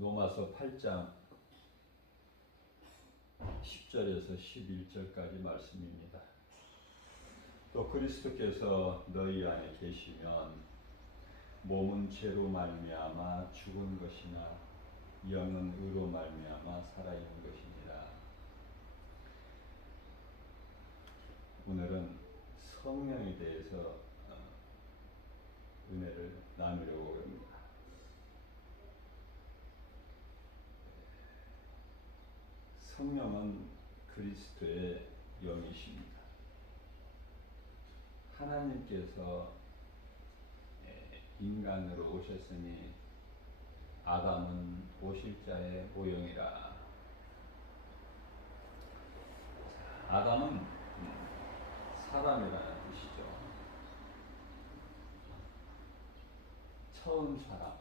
로마서 8장 10절에서 11절까지 말씀입니다. 또 그리스도께서 너희 안에 계시면 몸은 죄로 말미암아 죽은 것이나 영은 의로 말미암아 살아있는 것이니라. 오늘은 성령에 대해서 은혜를 나누려고 합니다. 성령은 그리스도의 영이십니다. 하나님께서 인간으로 오셨으니 아담은 오실자의 모형이라. 아담은 사람이라는 뜻이죠. 처음 사람.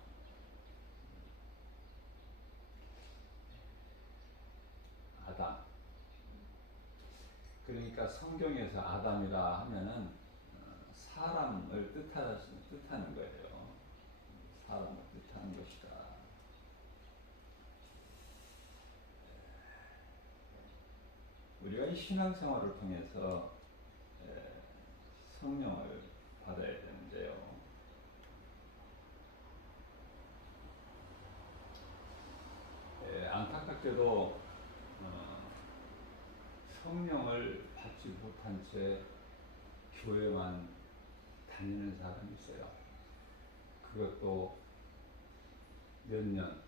아담. 그러니까 성경에서 아담이라 하면은 사람을 뜻하는 거예요. 사람을 뜻하는 것이다. 우리가 이 신앙생활을 통해서 성령을 받아야 되는데요. 안타깝게도 성령을 받지 못한 채 교회만 다니는 사람이 있어요. 그것도 몇 년,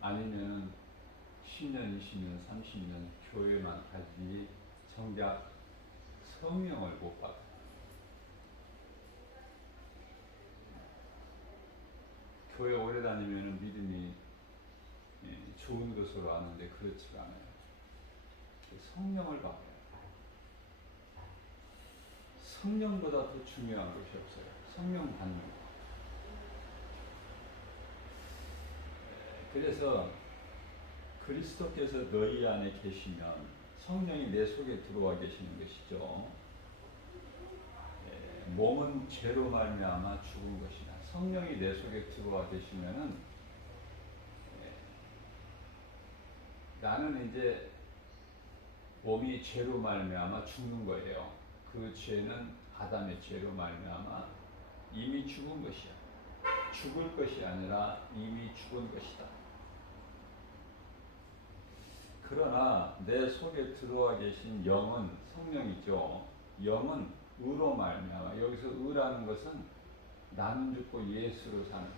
아니면 10년, 20년, 30년 교회만 다니니 정작 성령을 못 받아요. 교회 오래 다니면 믿음이 좋은 것으로 아는데 그렇지가 않아요. 성령을 받아요. 성령보다 더 중요한 것이 없어요. 성령 받는 것. 그래서 그리스도께서 너희 안에 계시면 성령이 내 속에 들어와 계시는 것이죠. 몸은 죄로 말미암아 죽은 것이나 성령이 내 속에 들어와 계시면은 나는 이제 몸이 죄로 말미암아 죽는 거예요. 그 죄는 아담의 죄로 말미암아 이미 죽은 것이야. 죽을 것이 아니라 이미 죽은 것이다. 그러나 내 속에 들어와 계신 영은 성령이죠. 영은 의로 말미암아. 여기서 의라는 것은 나는 죽고 예수로 사는.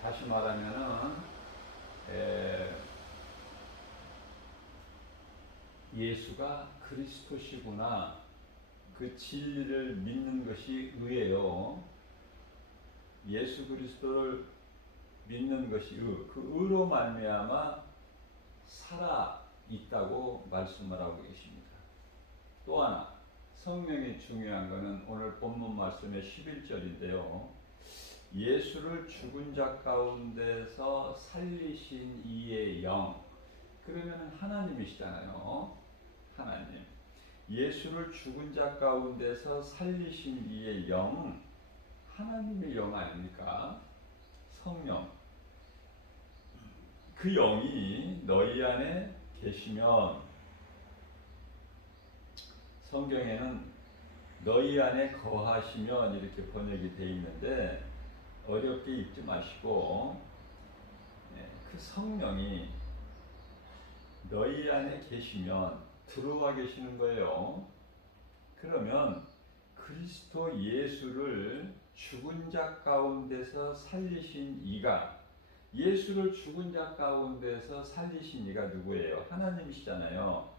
다시 말하면은 예수가 그리스도시구나. 그 진리를 믿는 것이 의예요. 예수 그리스도를 믿는 것이 의. 그 의로 말미암아 살아 있다고 말씀을 하고 계십니다. 또 하나 성령이 중요한 것은 오늘 본문 말씀의 11절인데요. 예수를 죽은 자 가운데서 살리신 이의 영. 그러면 하나님이시잖아요. 하나님. 예수를 죽은 자 가운데서 살리신 이의 영, 하나님의 영 아닙니까? 성령. 그 영이 너희 안에 계시면, 성경에는 너희 안에 거하시면 이렇게 번역이 되어 있는데 어렵게 읽지 마시고 그 성령이 너희 안에 계시면 들어와 계시는 거예요. 그러면 그리스도 예수를 죽은 자 가운데서 살리신 이가, 예수를 죽은 자 가운데서 살리신 이가 누구예요? 하나님이시잖아요.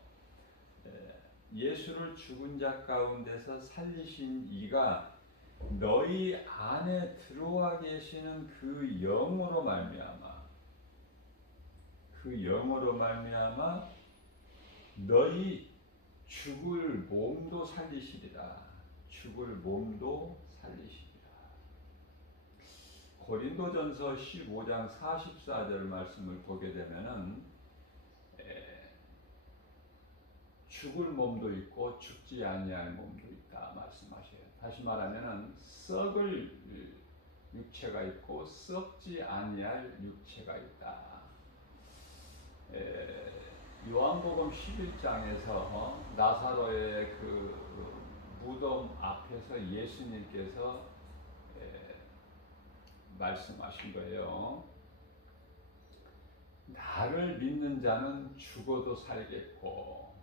예수를 죽은 자 가운데서 살리신 이가 너희 안에 들어와 계시는 그 영으로 말미암아, 그 영으로 말미암아 너희 죽을 몸도 살리시리라. 죽을 몸도 살리시리라. 고린도전서 15장 44절 말씀을 보게 되면은 죽을 몸도 있고 죽지 아니할 몸도 있다 말씀하셔요. 다시 말하면은 썩을 육체가 있고 썩지 아니할 육체가 있다. 요한복음 11장에서 나사로의 그 무덤 앞에서 예수님께서 말씀하신 거예요. 나를 믿는 자는 죽어도 살겠고,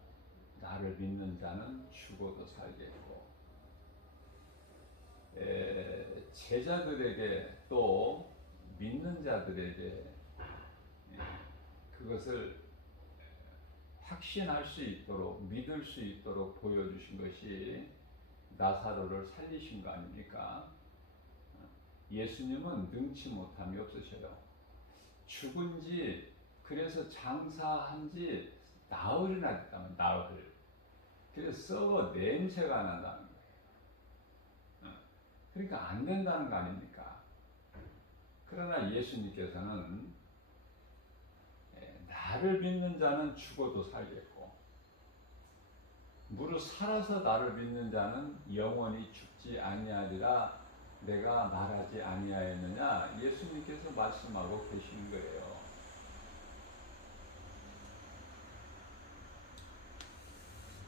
나를 믿는 자는 죽어도 살겠고, 제자들에게 또 믿는 자들에게 그것을 확신할 수 있도록, 믿을 수 있도록 보여주신 것이 나사로를 살리신 거 아닙니까? 예수님은 능치 못함이 없으셔요. 죽은 지, 그래서 장사한 지 나흘이나 됐다면, 나흘. 그래서 썩어 냄새가 난다는 거예요. 그러니까 안 된다는 거 아닙니까? 그러나 예수님께서는 나를 믿는 자는 죽어도 살겠고, 무릇 살아서 나를 믿는 자는 영원히 죽지 아니하리라 내가 말하지 아니하였느냐, 예수님께서 말씀하고 계시는 거예요.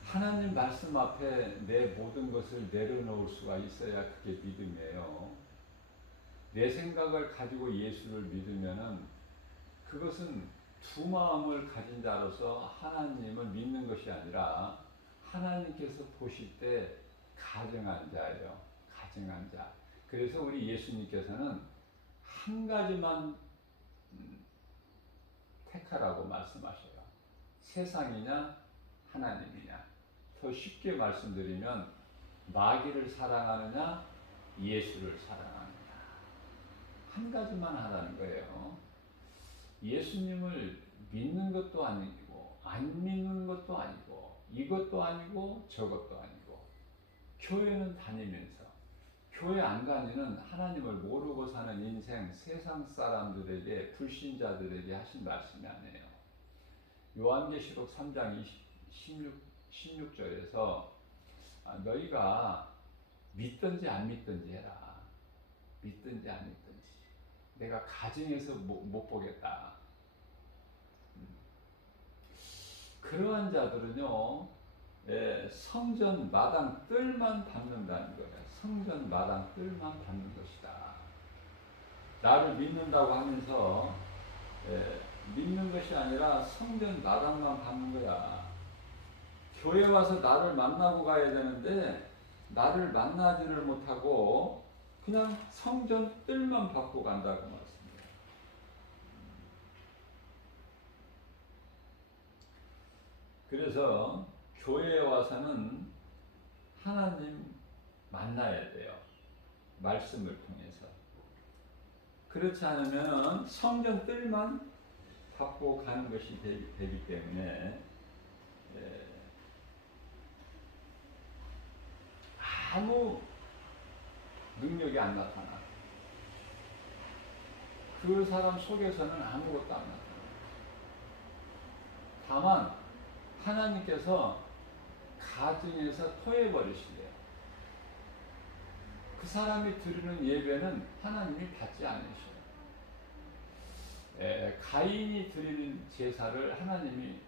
하나님 말씀 앞에 내 모든 것을 내려놓을 수가 있어야 그게 믿음이에요. 내 생각을 가지고 예수를 믿으면은 그것은 두 마음을 가진 자로서 하나님을 믿는 것이 아니라 하나님께서 보실 때 가증한 자예요. 가증한 자. 그래서 우리 예수님께서는 한 가지만 택하라고 말씀하셔요. 세상이냐 하나님이냐. 더 쉽게 말씀드리면 마귀를 사랑하느냐 예수를 사랑하느냐. 한 가지만 하라는 거예요. 예수님을 믿는 것도 아니고 안 믿는 것도 아니고 이것도 아니고 저것도 아니고, 교회는 다니면서 교회 안 다니는 하나님을 모르고 사는 인생, 세상 사람들에게, 불신자들에게 하신 말씀이 아니에요. 요한계시록 3장 16절에서 너희가 믿든지 안 믿든지 해라. 믿든지 안 믿든지. 내가 가증해서 못 보겠다. 그러한 자들은요, 성전 마당 뜰만 밟는다는 거예요. 성전 마당 뜰만 밟는 것이다. 나를 믿는다고 하면서 믿는 것이 아니라 성전 마당만 밟는 거야. 교회 와서 나를 만나고 가야 되는데 나를 만나지를 못하고 그냥 성전 뜰만 밟고 간다고 말씀해요. 그래서 교회에 와서는 하나님 만나야 돼요. 말씀을 통해서. 그렇지 않으면 성전 뜰만 밟고 가는 것이 되기 때문에 아무 능력이 안 나타나. 그 사람 속에서는 아무것도 안 나타나. 다만 하나님께서 가증해서 토해버리시래요. 그 사람이 드리는 예배는 하나님이 받지 않으셔요. 가인이 드리는 제사를 하나님이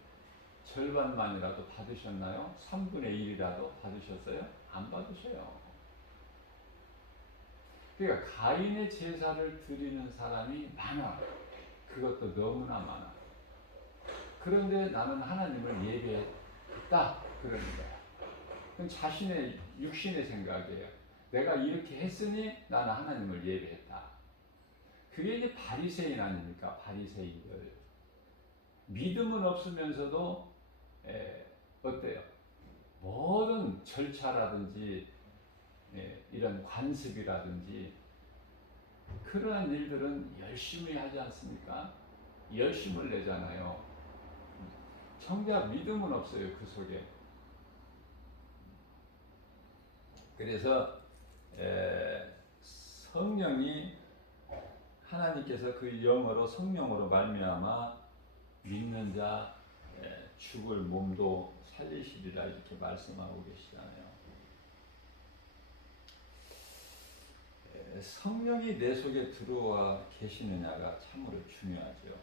절반만이라도 받으셨나요? 3분의 1이라도 받으셨어요? 안 받으셔요. 그러니까 가인의 제사를 드리는 사람이 많아. 그것도 너무나 많아. 그런데 나는 하나님을 예배했다 그러는 거야. 그건 자신의 육신의 생각이에요. 내가 이렇게 했으니 나는 하나님을 예배했다. 그게 이제 바리새인 아닙니까? 바리새인들. 믿음은 없으면서도 어때요? 모든 절차라든지 이런 관습이라든지 그러한 일들은 열심히 하지 않습니까? 열심을 내잖아요. 정작 믿음은 없어요, 그 속에. 그래서 성령이, 하나님께서 그 영으로, 성령으로 말미암아 믿는 자 죽을 몸도 살리시리라 이렇게 말씀하고 계시잖아요. 성령이 내 속에 들어와 계시느냐가 참으로 중요하죠.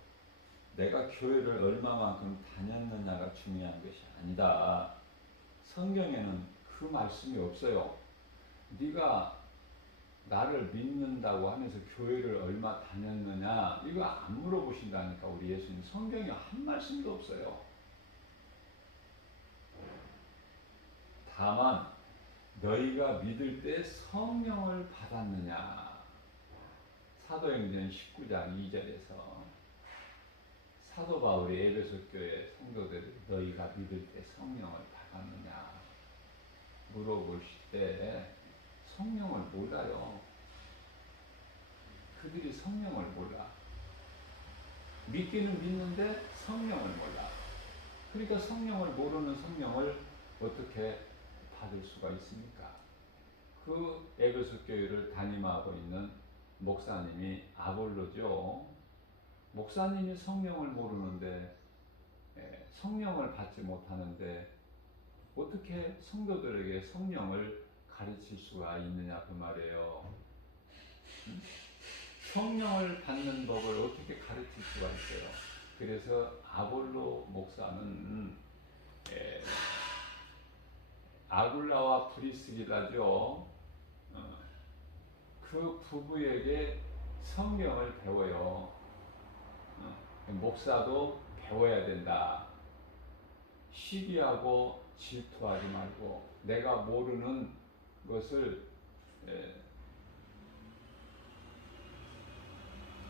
내가 교회를 얼마만큼 다녔느냐가 중요한 것이 아니다. 성경에는 그 말씀이 없어요. 네가 나를 믿는다고 하면서 교회를 얼마 다녔느냐 이거 안 물어보신다니까. 우리 예수님 성경에 한 말씀도 없어요. 다만 너희가 믿을 때 성령을 받았느냐. 사도행전 19장 2절에서 사도 바울이 에베소 교회 성도들 너희가 믿을 때 성령을 받았느냐 물어보실 때 성령을 몰라요. 그들이 성령을 몰라. 믿기는 믿는데 성령을 몰라. 그러니까 성령을 모르는 성령을 어떻게 받을 수가 있습니까? 그 에베소 교회를 담임하고 있는 목사님이 아볼로죠. 목사님이 성령을 모르는데 성령을 받지 못하는데 어떻게 성도들에게 성령을 가르칠 수가 있느냐 그 말이에요. 성령을 받는 법을 어떻게 가르칠 수가 있어요. 그래서 아볼로 목사는 아굴라와 프리스기라죠. 그 부부에게 성경을 배워요. 목사도 배워야 된다. 시기하고 질투하지 말고 내가 모르는 것을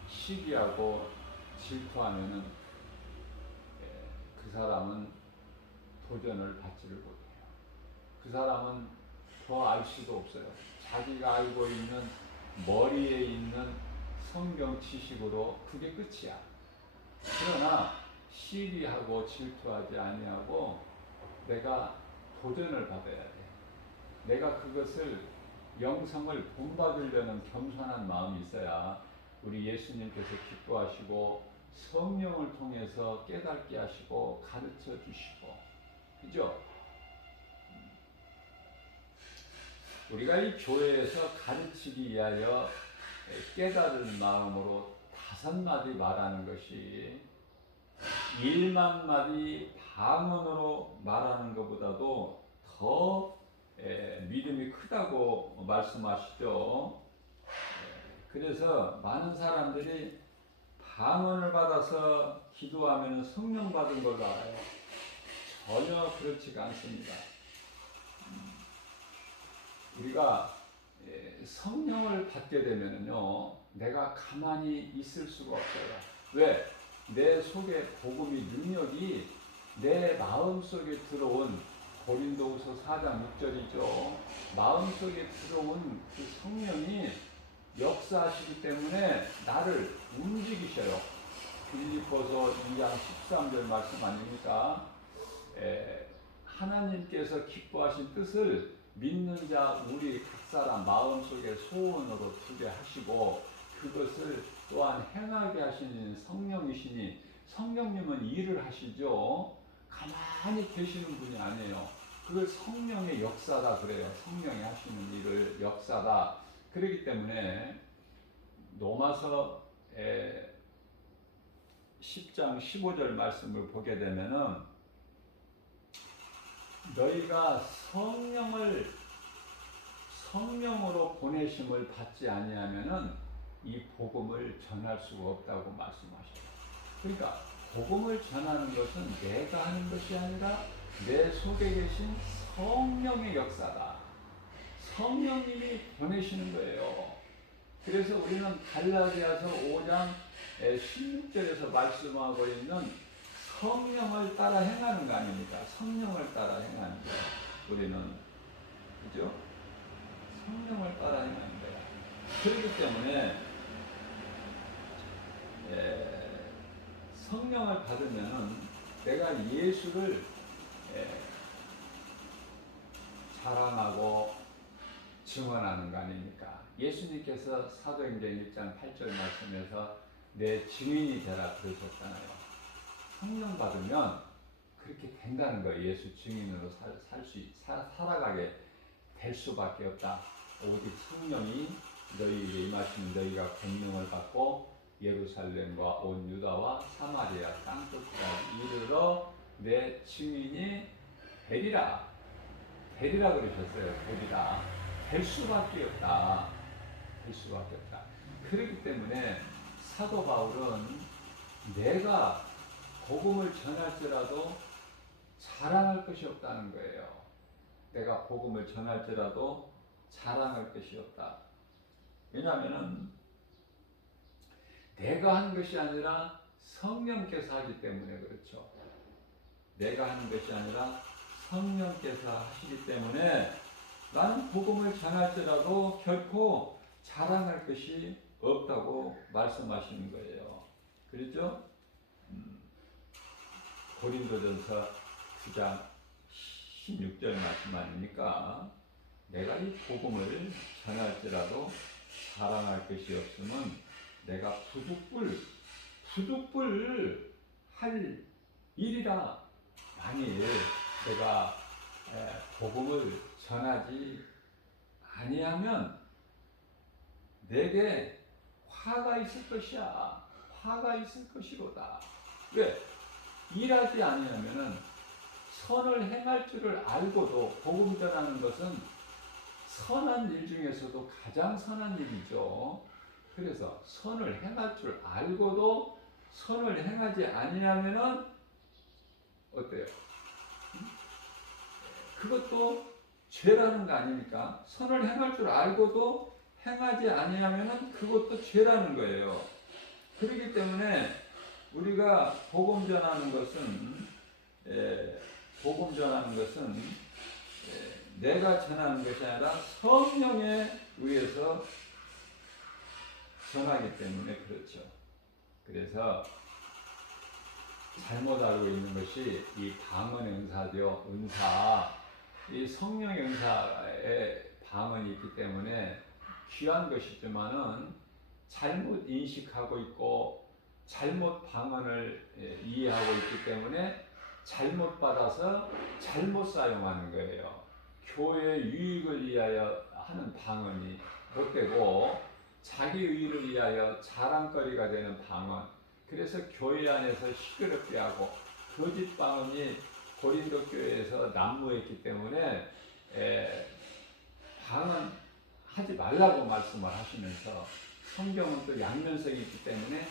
시기하고 질투하면은 그 사람은 도전을 받지를 못해요. 그 사람은 더 알 수도 없어요. 자기가 알고 있는 머리에 있는 성경 지식으로 그게 끝이야. 그러나 시기하고 질투하지 아니하고 내가 도전을 받아야 돼. 내가 그것을 영성을 본받으려는 겸손한 마음이 있어야 우리 예수님께서 기뻐하시고 성령을 통해서 깨닫게 하시고 가르쳐 주시고, 그죠? 우리가 이 교회에서 가르치기 위하여 깨달은 마음으로 5마디 말하는 것이 1만 마디 방언으로 말하는 것보다도 더 믿음이 크다고 말씀하시죠. 그래서 많은 사람들이 방언을 받아서 기도하면 성령 받은 걸로 알아요. 전혀 그렇지가 않습니다. 우리가 성령을 받게 되면요, 내가 가만히 있을 수가 없어요. 왜? 내 속에 복음의 능력이 내 마음속에 들어온 고린도후서 4장 6절이죠. 마음속에 들어온 그 성령이 역사하시기 때문에 나를 움직이셔요. 빌립보서 2장 13절 말씀 아닙니까? 하나님께서 기뻐하신 뜻을 믿는 자 우리 각 사람 마음속에 소원으로 두게 하시고 그것을 또한 행하게 하시는 성령이시니, 성령님은 일을 하시죠. 가만히 계시는 분이 아니에요. 그걸 성령의 역사다 그래요. 성령이 하시는 일을 역사다. 그렇기 때문에 로마서 10장 15절 말씀을 보게 되면은 너희가 성령으로 보내심을 받지 아니하면은 이 복음을 전할 수가 없다고 말씀하셔요. 그러니까 복음을 전하는 것은 내가 하는 것이 아니라 내 속에 계신 성령의 역사다. 성령님이 보내시는 거예요. 그래서 우리는 갈라디아서 5장 16절에서 말씀하고 있는 성령을 따라 행하는 거 아닙니까? 성령을 따라 행하는 거예요. 우리는, 그죠? 성령을 따라 행하는 거야. 그렇기 때문에 성령을 받으면 내가 예수를 자랑하고 증언하는 거 아닙니까? 예수님께서 사도행전 1장 8절 말씀에서 내 증인이 되라 그러셨잖아요. 성령 받으면 그렇게 된다는 거예요. 예수 증인으로 살아가게 될 수밖에 없다. 오직 성령이 너희에게 임하시는 너희가 권능을 받고 예루살렘과 온 유다와 사마리아 땅끝까지 이르러 내 증인이 되리라. 되리라 그러셨어요. 되리라. 될 수밖에 없다. 될 수밖에 없다. 그렇기 때문에 사도 바울은 내가 복음을 전할지라도 자랑할 것이 없다는 거예요. 내가 복음을 전할지라도 자랑할 것이 없다. 왜냐하면 내가 한 것이 아니라 성령께서 하기 때문에 그렇죠. 내가 하는 것이 아니라 성령께서 하시기 때문에 나는 복음을 전할지라도 결코 자랑할 것이 없다고 말씀하시는 거예요. 그렇죠? 고린도전서 9장 16절 말씀 아닙니까? 내가 이 복음을 전할지라도 자랑할 것이 없으면 내가 부득불 할 일이라. 만일 내가 복음을 전하지 아니하면 내게 화가 있을 것이야. 화가 있을 것이로다. 왜? 일하지 아니하면은 선을 행할 줄을 알고도 복음 전하는 것은 선한 일 중에서도 가장 선한 일이죠. 그래서 선을 행할 줄 알고도 선을 행하지 아니하면은 어때요? 그것도 죄라는 거 아닙니까? 선을 행할 줄 알고도 행하지 아니하면은 그것도 죄라는 거예요. 그렇기 때문에 우리가 복음 전하는 것은 내가 전하는 것이 아니라 성령에 의해서 전하기 때문에 그렇죠. 그래서 잘못 알고 있는 것이 이 방언의 은사죠. 이 성령의 은사에 방언이 있기 때문에 귀한 것이지만은 잘못 인식하고 있고 잘못 방언을 이해하고 있기 때문에 잘못 받아서 잘못 사용하는 거예요. 교회의 유익을 위하여 하는 방언이 못되고 자기 의를 위하여 자랑거리가 되는 방언. 그래서 교회 안에서 시끄럽게 하고 거짓 방언이 고린도 교회에서 난무했기 때문에 방언하지 말라고 말씀을 하시면서 성경은 또 양면성이 있기 때문에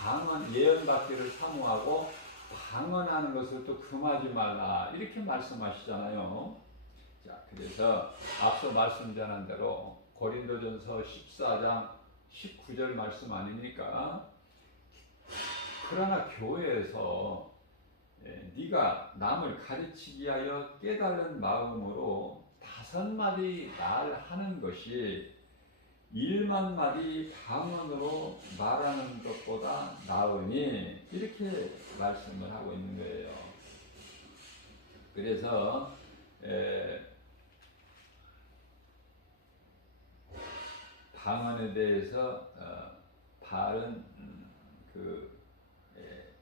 방언 예언받기를 사모하고 방언하는 것을 또 금하지 말라 이렇게 말씀하시잖아요. 자, 그래서 앞서 말씀 전한 대로 고린도전서 14장 19절 말씀 아닙니까? 그러나 교회에서 네가 남을 가르치기 위하여 깨달은 마음으로 5마디 말하는 것이 1만 마디 방언으로 말하는 것보다 나으니 이렇게 말씀을 하고 있는 거예요. 그래서 방언에 대해서 바른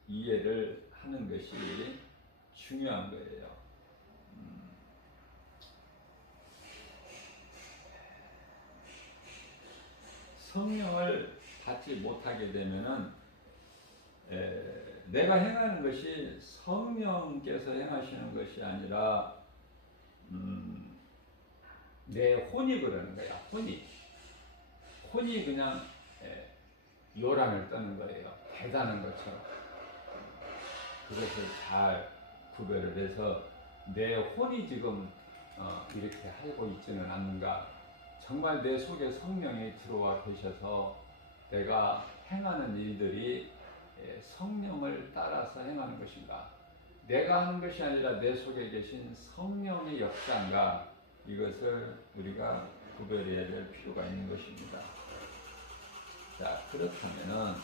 이해를 하는 것이 중요한 거예요. 성령을 받지 못하게 되면은 내가 행하는 것이 성령께서 행하시는 것이 아니라 내 혼이 그러는 거야. 혼이 그냥 요란을 떠는 거예요. 대단한 것처럼. 그것을 잘 구별을 해서 내 혼이 지금 이렇게 하고 있지는 않는가. 정말 내 속에 성령이 들어와 계셔서 내가 행하는 일들이 성령을 따라서 행하는 것인가. 내가 하는 것이 아니라 내 속에 계신 성령의 역사인가. 이것을 우리가 구별해야 될 필요가 있는 것입니다. 자, 그렇다면은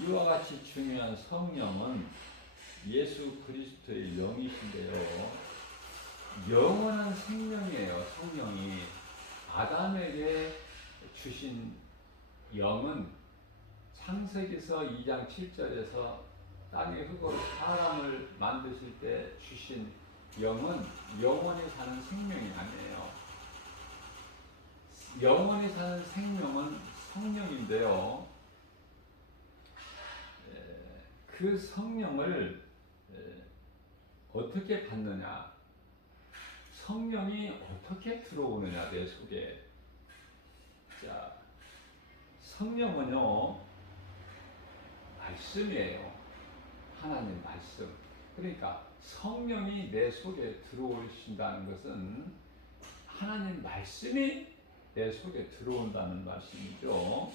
이와 같이 중요한 성령은 예수 그리스도의 영이신데요. 영원한 생명이에요. 성령이 아담에게 주신 영은 창세기서 2장 7절에서 땅의 흙으로 사람을 만드실 때 주신 영은 영원히 사는 생명이 아니에요. 영원히 사는 생명은 성령인데요. 그 성령을 어떻게 받느냐? 성령이 어떻게 들어오느냐 내 속에. 자, 성령은요 말씀이에요. 하나님 말씀. 그러니까 성령이 내 속에 들어오신다는 것은 하나님 말씀이 내 속에 들어온다는 말씀이죠.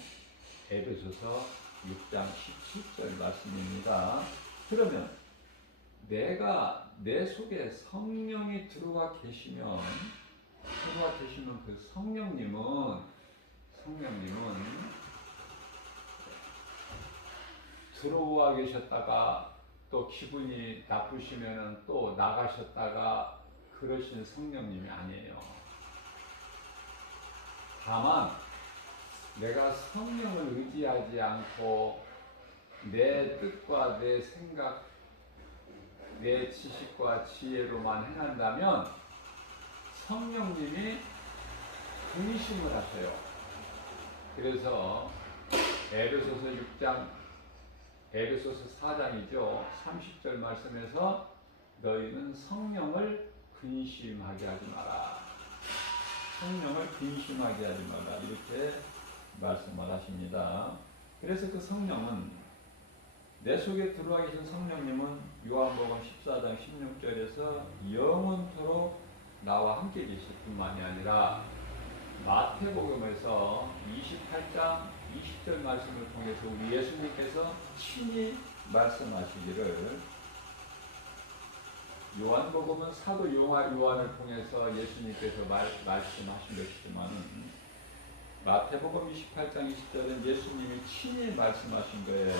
에베소서 6장 17절 말씀입니다. 그러면 내가 내 속에 성령이 들어와 계시면 그 성령님은 들어와 계셨다가 또 기분이 나쁘시면 또 나가셨다가 그러신 성령님이 아니에요. 다만 내가 성령을 의지하지 않고 내 뜻과 내 생각, 내 지식과 지혜로만 행한다면 성령님이 분심을 하셔요. 그래서 에베소서 4장이죠. 30절 말씀에서 너희는 성령을 근심하게 하지 마라. 성령을 근심하게 하지 마라. 이렇게 말씀을 하십니다. 그래서 그 성령은 내 속에 들어와 계신 성령님은 요한복음 14장 16절에서 영원토록 나와 함께 계실 뿐만이 아니라 마태복음에서 28장 20절 말씀을 통해서 우리 예수님께서 친히 말씀하시기를, 요한복음은 사도 요한을 통해서 예수님께서 말씀하신 것이지만 마태복음 28장 20절은 예수님이 친히 말씀하신 거예요.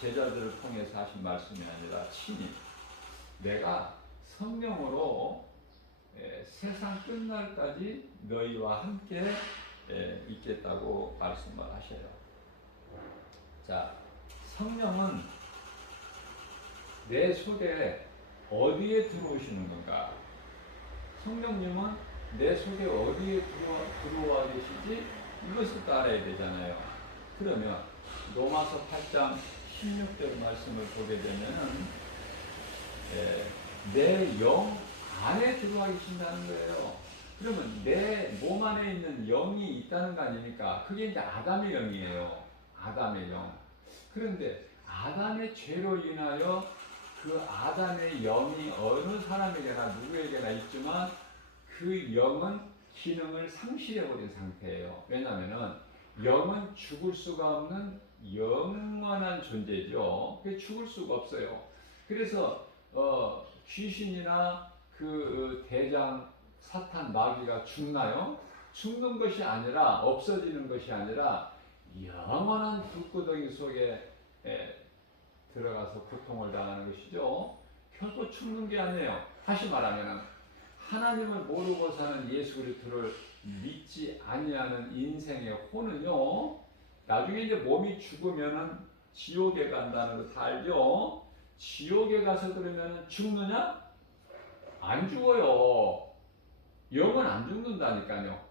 제자들을 통해서 하신 말씀이 아니라 친히 내가 성령으로 세상 끝날까지 너희와 함께 있겠다고 말씀을 하셔요. 자, 성령은 내 속에 어디에 들어오시는 건가? 성령님은 내 속에 어디에 들어와 계시지? 이것을 알아야 되잖아요. 그러면 로마서 8장 16절 말씀을 보게 되면 내 영 안에 들어와 계신다는 거예요. 그러면 내 몸 안에 있는 영이 있다는 거 아닙니까? 그게 이제 아담의 영이에요. 아담의 영. 그런데 아담의 죄로 인하여 그 아담의 영이 어느 사람에게나 누구에게나 있지만 그 영은 기능을 상실해버린 상태예요. 왜냐하면 영은 죽을 수가 없는 영원한 존재죠. 그게 죽을 수가 없어요. 그래서 귀신이나 그 대장 사탄 마귀가 죽나요? 죽는 것이 아니라, 없어지는 것이 아니라 영원한 불구덩이 속에 들어가서 고통을 당하는 것이죠. 결코 죽는 게 아니에요. 다시 말하면 하나님을 모르고 사는 예수 그리스도를 믿지 아니하는 인생의 혼은요, 나중에 이제 몸이 죽으면은 지옥에 간다는 거 다 알죠? 지옥에 가서 그러면 죽느냐? 안 죽어요. 영은 안 죽는다니까요.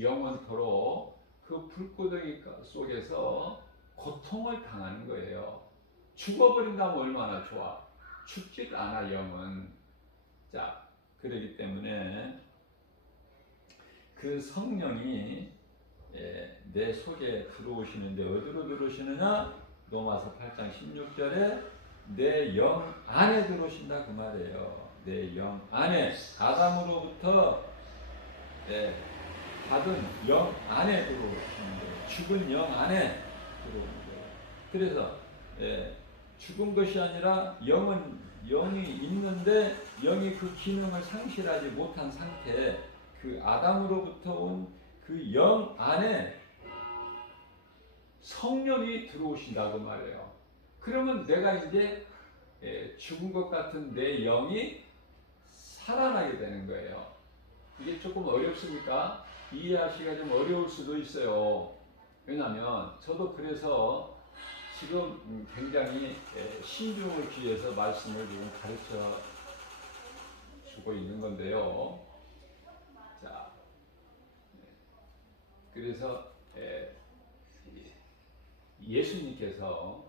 영원토록 그 불구덩이 속에서 고통을 당하는 거예요. 죽어버린다면 얼마나 좋아. 죽질 않아, 영은. 자, 그렇기 때문에 그 성령이 내 속에 들어오시는데 어디로 들어오시느냐? 로마서 8장 16절에 내 영 안에 들어오신다 그 말이에요. 내 영 안에, 아담으로부터 받은 영 안에 들어오시는 거예요. 죽은 영 안에 들어오는 거예요. 그래서 죽은 것이 아니라 영이 있는데 영이 그 기능을 상실하지 못한 상태, 그 아담으로부터 온 그 영 안에 성령이 들어오신다고 말해요. 그러면 내가 이제 죽은 것 같은 내 영이 살아나게 되는 거예요. 이게 조금 어렵습니까? 이해하시기가 좀 어려울 수도 있어요. 왜냐하면 저도 그래서 지금 굉장히 신중을 기해서 말씀을 지금 가르쳐 주고 있는 건데요. 자, 그래서 예수님께서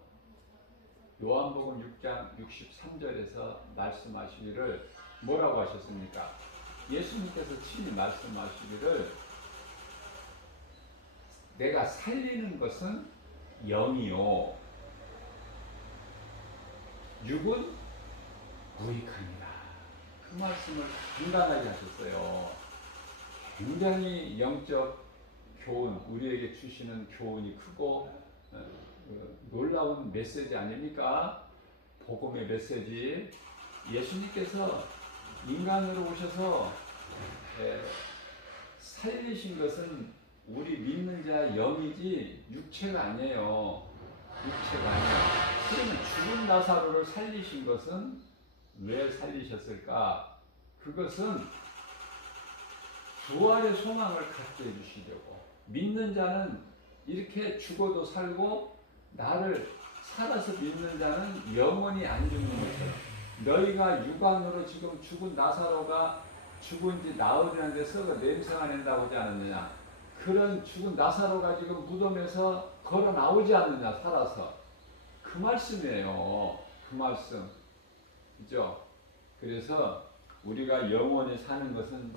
요한복음 6장 63절에서 말씀하시기를 뭐라고 하셨습니까? 예수님께서 친히 말씀하시기를 내가 살리는 것은 영이요 육은 무익하니라. 그 말씀을 간단하게 하셨어요. 굉장히 영적 교훈, 우리에게 주시는 교훈이 크고 놀라운 메시지 아닙니까? 복음의 메시지. 예수님께서 인간으로 오셔서 살리신 것은 우리 믿는 자 영이지 육체가 아니에요. 육체가 아니에요. 그러면 죽은 나사로를 살리신 것은 왜 살리셨을까? 그것은 부활의 소망을 갖게 해주시려고. 믿는 자는 이렇게 죽어도 살고 나를 살아서 믿는 자는 영원히 안 죽는 것처럼 너희가 육안으로 지금 죽은 나사로가 죽은 지 나흘이나 썩어 냄새가 낸다고 하지 않았느냐. 그런 죽은 나사로가 지금 무덤에서 걸어 나오지 않느냐 살아서. 그 말씀이에요. 그 말씀. 그죠? 그래서 우리가 영원히 사는 것은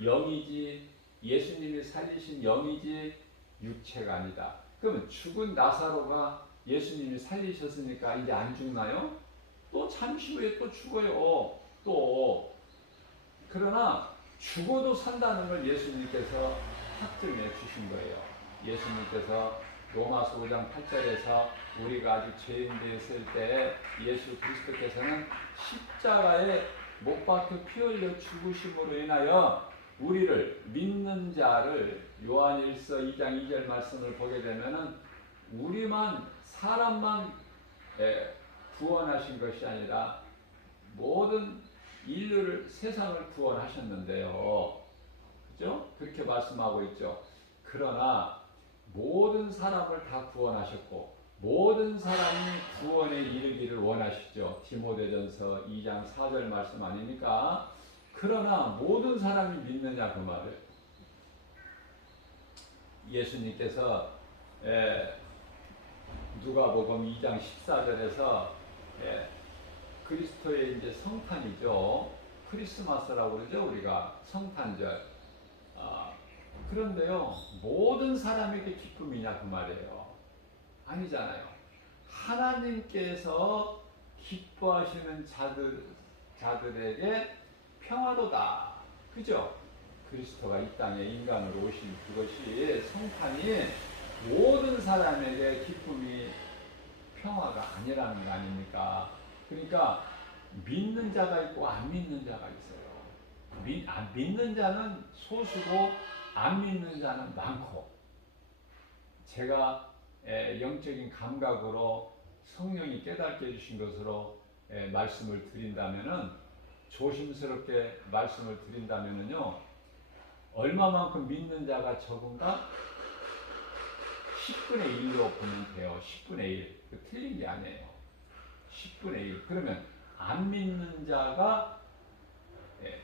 영이지 예수님이 살리신 영이지 육체가 아니다. 그러면 죽은 나사로가 예수님이 살리셨으니까 이제 안 죽나요? 또 잠시 후에 또 죽어요. 또 그러나 죽어도 산다는 걸 예수님께서 확증해 주신 거예요. 예수님께서 로마서 5장 8절에서 우리가 아직 죄인 되었을 때 예수 그리스도께서는 십자가에 못 박혀 피 흘려 죽으심으로 인하여 우리를 믿는 자를 요한일서 2장 2절 말씀을 보게 되면은 우리만 사람만 구원하신 것이 아니라 모든 인류를 세상을 구원하셨는데요. 그죠? 그렇게 말씀하고 있죠. 그러나 모든 사람을 다 구원하셨고 모든 사람이 구원에 이르기를 원하시죠. 디모데전서 2장 4절 말씀 아닙니까? 그러나 모든 사람이 믿느냐 그 말을. 예수님께서 누가복음 2장 14절에서 그리스도의 이제 성탄이죠. 크리스마스라고 그러죠. 우리가 성탄절. 그런데요, 모든 사람에게 기쁨이냐 그 말이에요. 아니잖아요. 하나님께서 기뻐하시는 자들에게 평화로다. 그죠? 그리스도가 이 땅에 인간으로 오신 그것이 성탄이 모든 사람에게 기쁨이 평화가 아니라는 거 아닙니까? 그러니까 믿는 자가 있고 안 믿는 자가 있어요. 믿는 자는 소수고 안 믿는 자는 많고. 제가 영적인 감각으로 성령이 깨닫게 해주신 것으로 말씀을 드린다면은 조심스럽게 말씀을 드린다면은요 얼마만큼 믿는 자가 적은가? 10분의 1로 보면 돼요. 10분의 1. 틀린 게 아니에요. 10분의 1. 그러면 안 믿는 자가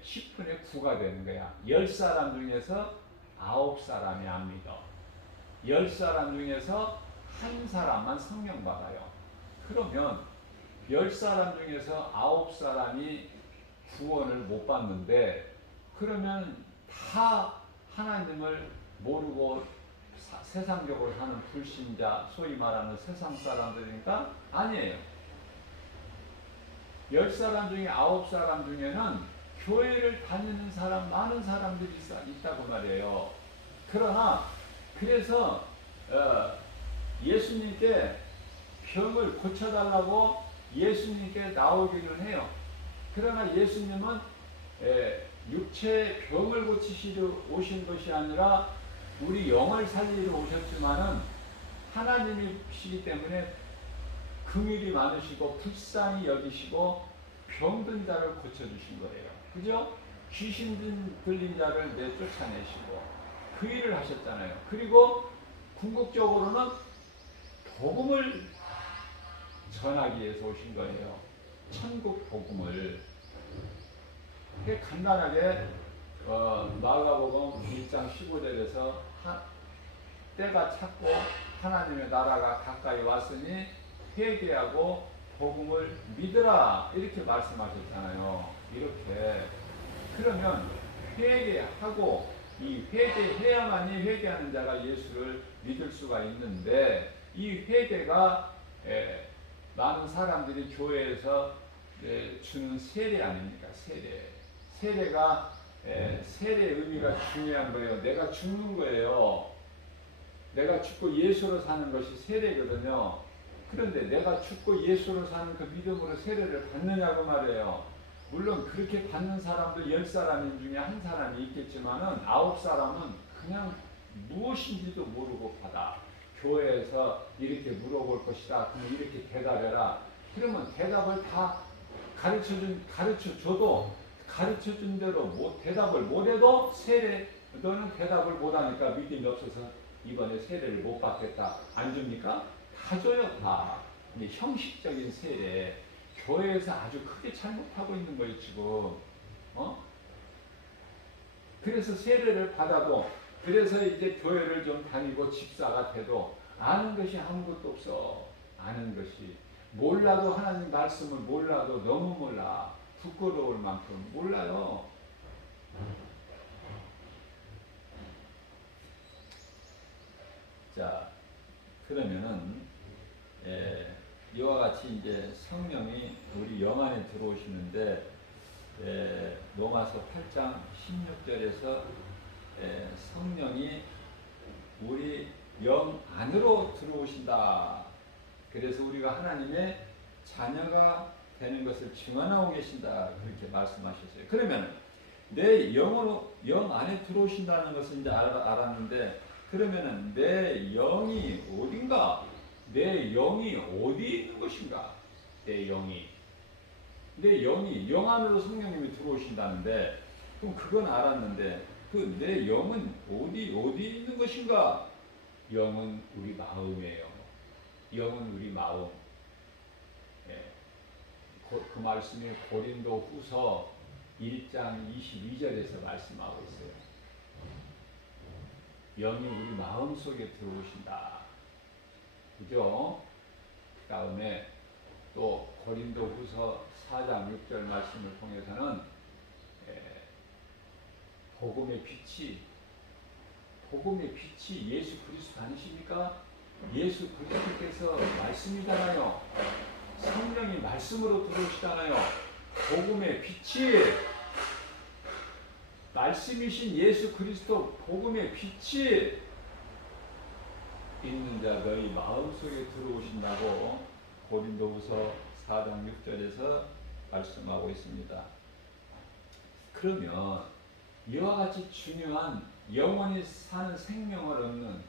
10분의 9가 되는 거야. 10사람 중에서 9사람이 안 믿어. 10사람 중에서 한 사람만 성령 받아요. 그러면 10사람 중에서 9사람이 구원을 못 받는데 그러면 다 하나님을 모르고 세상적으로 사는 불신자, 소위 말하는 세상 사람들이니까 아니에요. 10사람 중에 9사람 중에는 교회를 다니는 사람, 많은 사람들이 있다고 말이에요. 그러나 그래서 예수님께 병을 고쳐달라고 예수님께 나오기는 해요. 그러나 예수님은 육체의 병을 고치시려 오신 것이 아니라 우리 영을 살리러 오셨지만은 하나님이시기 때문에 긍휼이 많으시고 불쌍히 여기시고 병든 자를 고쳐주신 거예요. 그죠? 귀신 들린 자를 내쫓아내시고 그 일을 하셨잖아요. 그리고 궁극적으로는 복음을 전하기 위해서 오신 거예요. 천국 복음을. 간단하게 마가복음 1장 15절에서 때가 찼고 하나님의 나라가 가까이 왔으니 회개하고 복음을 믿으라 이렇게 말씀하셨잖아요. 이렇게 그러면 회개하고 이 회개해야만이 회개하는 자가 예수를 믿을 수가 있는데 이 회개가 많은 사람들이 교회에서 주는 세례 아닙니까? 세례가 세례의 의미가 중요한 거예요. 내가 죽는 거예요. 내가 죽고 예수로 사는 것이 세례거든요. 그런데 내가 죽고 예수로 사는 그 믿음으로 세례를 받느냐고 말이에요. 물론 그렇게 받는 사람도 10사람 중에 한 사람이 있겠지만은 9사람은 그냥 무엇인지도 모르고 받아. 교회에서 이렇게 물어볼 것이다. 그럼 이렇게 대답해라. 그러면 대답을 다 가르쳐줘도 가르쳐준 대로 대답을 못해도 너는 대답을 못하니까 믿음이 없어서 이번에 세례를 못 받겠다. 안 줍니까? 다 줘요, 다. 근데 형식적인 세례, 교회에서 아주 크게 잘못하고 있는 거예요, 지금. 그래서 세례를 받아도, 그래서 이제 교회를 좀 다니고 집사가 돼도 아는 것이 아무것도 없어. 아는 것이. 몰라도 하나님 말씀을 몰라도 너무 몰라. 부끄러울 만큼 몰라요. 자, 그러면은 이와 같이 이제 성령이 우리 영 안에 들어오시는데 로마서 8장 16절에서 성령이 우리 영 안으로 들어오신다. 그래서 우리가 하나님의 자녀가 되는 것을 증언하고 계신다. 그렇게 말씀하셨어요. 그러면 내 영 안에 들어오신다는 것을 이제 알았는데 그러면은 내 영이 어딘가? 내 영이 어디 있는 것인가? 내 영이 영 안으로 성령님이 들어오신다는데 그럼 그건 알았는데 그 내 영은 어디 있는 것인가? 영은 우리 마음이에요. 영은 우리 마음. 그 말씀이 고린도 후서 1장 22절에서 말씀하고 있어요. 영이 우리 마음 속에 들어오신다. 그죠? 그 다음에 또 고린도 후서 4장 6절 말씀을 통해서는 복음의 빛이 예수 그리스도 아니십니까? 예수 그리스도께서 말씀이잖아요. 성령이 말씀으로 들어오시잖아요. 복음의 빛이 말씀이신 예수 그리스도 복음의 빛이 있는 자 너희 마음속에 들어오신다고 고린도후서 4장 6절에서 말씀하고 있습니다. 그러면 이와 같이 중요한 영원히 사는 생명을 얻는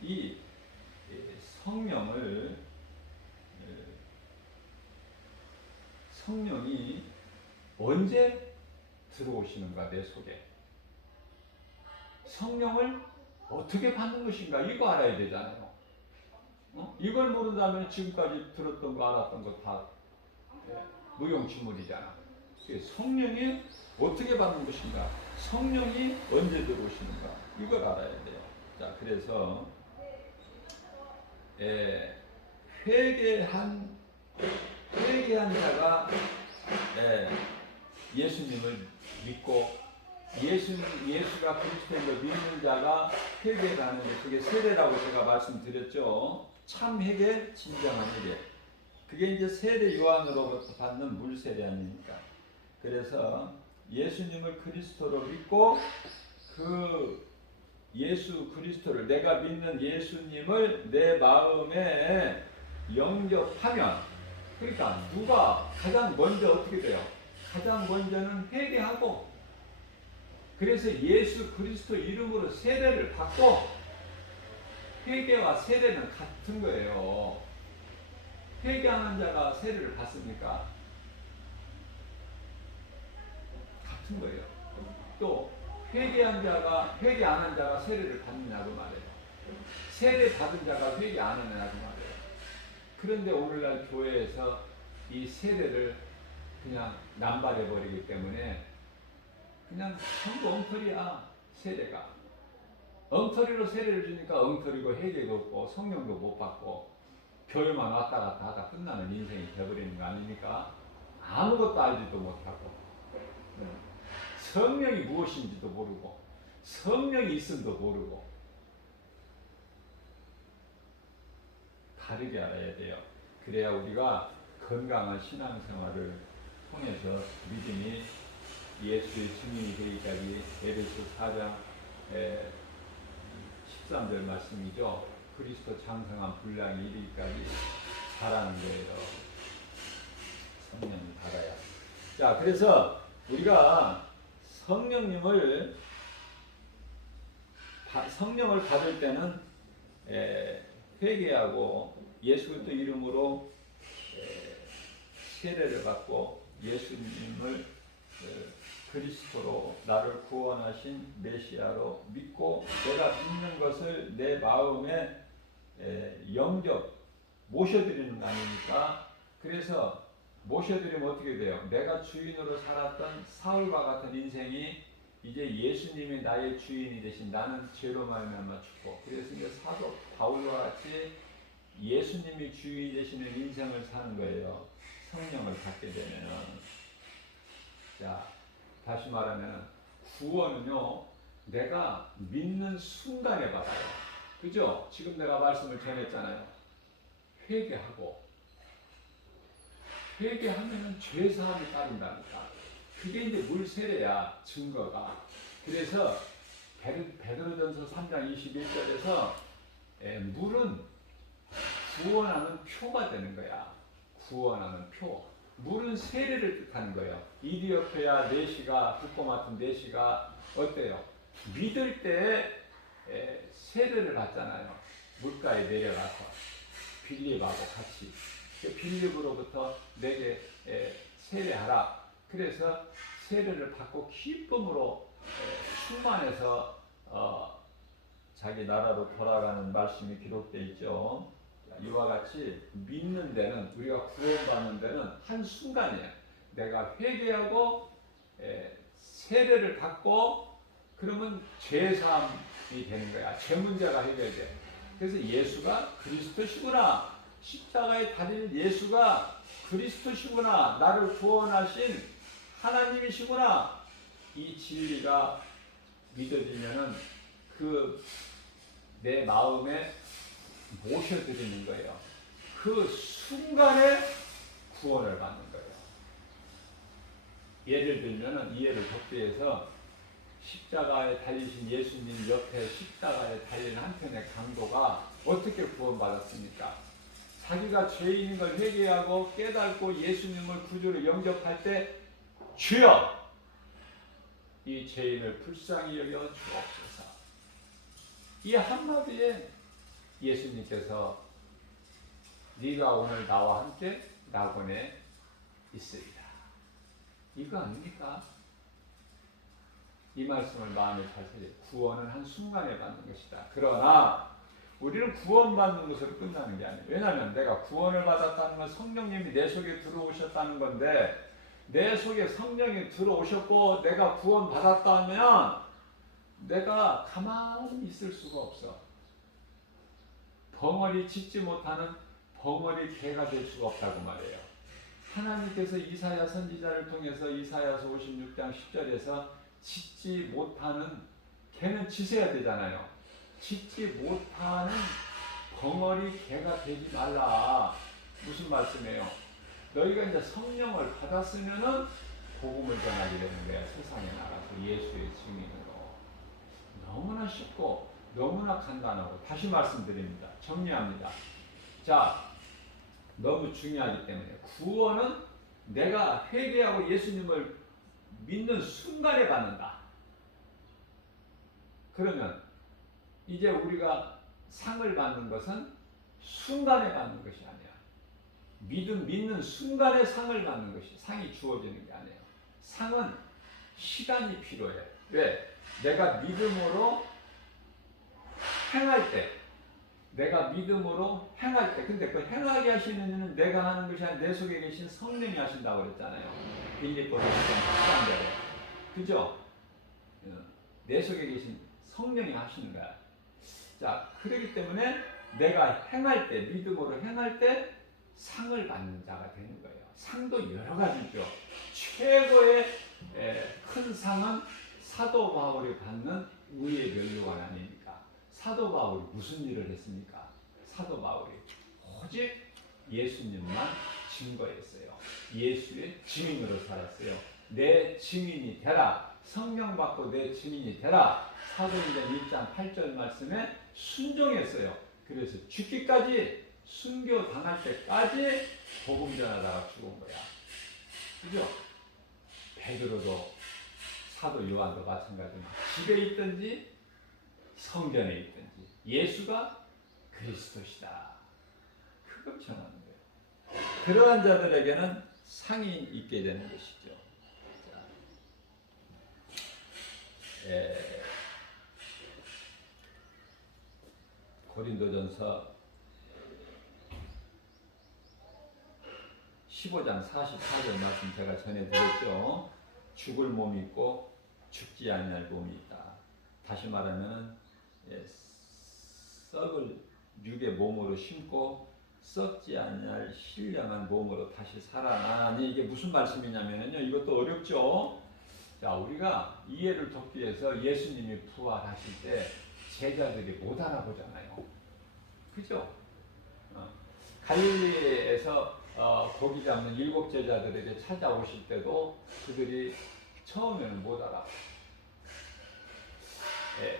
이 성령이 언제 들어오시는가 내 속에 성령을 어떻게 받는 것인가 이거 알아야 되잖아요. 이걸 모른다면 지금까지 들었던 거 알았던 거 다 무용지물이잖아. 성령이 어떻게 받는 것인가 성령이 언제 들어오시는가 이걸 알아야 돼요. 자 그래서 회개한 자가 예수님을 믿고 예수가 그리스도인 걸 믿는 자가 회개를 하는데 그게 세례라고 제가 말씀드렸죠. 참 회개, 진정한 회개. 그게 이제 세례 요한으로부터 받는 물 세례 아닙니까? 그래서 예수님을 그리스도로 믿고 그 예수 그리스도를 내가 믿는 예수님을 내 마음에 영접하면 그러니까 누가 가장 먼저 어떻게 돼요? 가장 먼저는 회개하고 그래서 예수 그리스도 이름으로 세례를 받고 회개와 세례는 같은 거예요. 회개하는 자가 세례를 받습니까? 같은 거예요. 또 회개 안 하는 자가 세례를 받느냐고 말해요. 세례 받은 자가 회개 안 하느냐고 말해요. 그런데 오늘날 교회에서 이 세례를 그냥 남발해 버리기 때문에 그냥 전부 엉터리야 세례가. 엉터리로 세례를 주니까 엉터리고 회개도 없고 성령도 못 받고 교회만 왔다 갔다 하다 끝나는 인생이 되어버리는 거 아닙니까? 아무것도 알지도 못하고 성령이 무엇인지도 모르고 성령이 있음도 모르고 다르게 알아야 돼요. 그래야 우리가 건강한 신앙생활을 통해서 믿음이 예수의 증인이 되기까지 에베소 4장 13절 말씀이죠. 그리스도 장성한 분량이 이르기까지 바라는 거예요. 성령을 받아야. 자, 그래서 우리가 성령을 받을 때는 회개하고 예수 그리스도 이름으로 세례를 받고 예수님을 그리스도로 나를 구원하신 메시아로 믿고 내가 믿는 것을 내 마음에 영접 모셔드리는 거 아닙니까? 그래서 모셔드리면 어떻게 돼요? 내가 주인으로 살았던 사울과 같은 인생이 이제 예수님이 나의 주인이 되신 나는 죄로 말미암아 죽고 그래서 이제 사도 바울과 같이 예수님이 주인이 되시는 인생을 사는 거예요. 성령을 받게 되면은. 자, 다시 말하면 구원은요 내가 믿는 순간에 받아요. 그죠? 지금 내가 말씀을 전했잖아요. 회개하면은 죄사함이 따른다니까. 그게 이제 물세례야, 증거가. 그래서 베드로전서 3장 21절에서 물은 구원하는 표가 되는 거야. 구원하는 표. 물은 세례를 뜻하는 거예요. 이디오페아 내시가 듣고 맡은 내시가 어때요? 믿을 때 세례를 받잖아요. 물가에 내려가서 빌립하고 같이 빌립으로부터 내게 세례하라. 그래서 세례를 받고 기쁨으로 충만해서 자기 나라로 돌아가는 말씀이 기록되어 있죠. 이와 같이 믿는 데는 우리가 구원받는 데는 한순간이에요. 내가 회개하고 세례를 받고 그러면 죄사함이 되는 거야. 죄 문제가 해결돼. 그래서 예수가 그리스도시구나. 십자가에 달린 예수가 그리스도시구나. 나를 구원하신 하나님이시구나. 이 진리가 믿어지면은 내 마음에 모셔드리는 거예요. 그 순간에 구원을 받는 거예요. 예를 들면은 이해를 돕기 위해서 십자가에 달리신 예수님 옆에 십자가에 달린 한편의 강도가 어떻게 구원받았습니까? 자기가 죄인인 걸 회개하고 깨닫고 예수님을 구주로 영접할 때 주여 이 죄인을 불쌍히 여겨 주옵소서. 이 한마디에 예수님께서 네가 오늘 나와 함께 낙원에 있으리라. 이거 아닙니까? 이 말씀을 마음에 잘 새겨요. 구원은 한순간에 받는 것이다. 그러나 우리는 구원받는 것으로 끝나는 게 아니에요. 왜냐하면 내가 구원을 받았다는 건 성령님이 내 속에 들어오셨다는 건데 내 속에 성령이 들어오셨고 내가 구원받았다면 내가 가만히 있을 수가 없어. 벙어리 짖지 못하는 벙어리 개가 될 수가 없다고 말해요. 하나님께서 이사야 선지자를 통해서 이사야서 56장 10절에서 짖지 못하는 개는 짖어야 되잖아요. 짖지 못하는 벙어리 개가 되지 말라. 무슨 말씀이에요? 너희가 이제 성령을 받았으면은 복음을 전하게 되는 거야. 세상에 나가서 예수의 증인으로. 너무나 쉽고 너무나 간단하고 다시 말씀드립니다. 정리합니다. 자, 너무 중요하기 때문에 구원은 내가 회개하고 예수님을 믿는 순간에 받는다. 그러면 이제 우리가 상을 받는 것은 순간에 받는 것이 아니야. 믿는 순간에 상을 받는 것이 상이 주어지는 게 아니에요. 상은 시간이 필요해. 왜? 내가 믿음으로 행할 때, 근데 그 행하게 하시는 이는 내가 하는 것이 아니라 내 속에 계신 성령이 하신다고 그랬잖아요. 빌립보서 1장 13절에. 그죠? 내 속에 계신 성령이 하시는 거야. 자, 그렇기 때문에 내가 행할 때, 믿음으로 행할 때 상을 받는 자가 되는 거예요. 상도 여러 가지죠. 최고의 큰 상은 사도 바울이 받는 의의 면류관 아닙니까? 사도 바울이 무슨 일을 했습니까? 사도 바울이 오직 예수님만 증거했어요. 예수의 증인으로 살았어요. 내 증인이 되라. 성령 받고 내 증인이 되라. 사도행전 1장 8절 말씀에 순종했어요. 그래서 죽기까지 순교 당할 때까지 복음 전하다가 죽은 거야. 그죠? 베드로도 사도 요한도 마찬가지입니다. 집에 있든지 성전에 있든지 예수가 그리스도시다. 그걸 전하는 거예요. 그러한 자들에게는 상이 있게 되는 것이죠. 고린도전서 15장 44절 말씀 제가 전해드렸죠. 죽을 몸이 있고 죽지 않을 몸이 있다. 다시 말하면 썩을 육의 몸으로 심고 썩지 않을 신령한 몸으로 다시 살아나니 이게 무슨 말씀이냐면요. 이것도 어렵죠. 자, 우리가 이해를 돕기 위해서 예수님이 부활하실 때 제자들이 못 알아보잖아요. 그죠? 갈릴리에서 고기 잡는 7 제자들에게 찾아오실 때도 그들이 처음에는 못 알아봐요.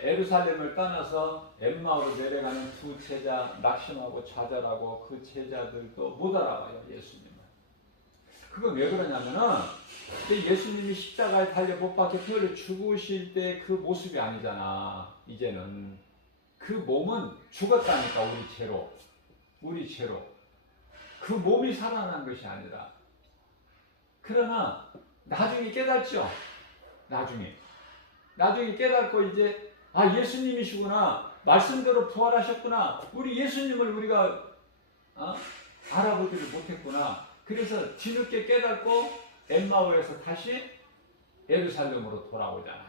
예루살렘을 떠나서 엠마오로 내려가는 2 제자 낙심하고 좌절하고 그 제자들도 못 알아봐요. 예수님을. 그건 왜 그러냐면은 예수님이 십자가에 달려 못 박혀 피흘려 죽으실 때 그 모습이 아니잖아. 이제는 그 몸은 죽었다니까. 우리 죄로 그 몸이 살아난 것이 아니라. 그러나 나중에 깨닫죠. 나중에 깨닫고 이제 예수님이시구나, 말씀대로 부활하셨구나, 우리 예수님을 우리가 알아보지를 못했구나. 그래서 뒤늦게 깨닫고 엠마오에서 다시 예루살렘으로 돌아오잖아요.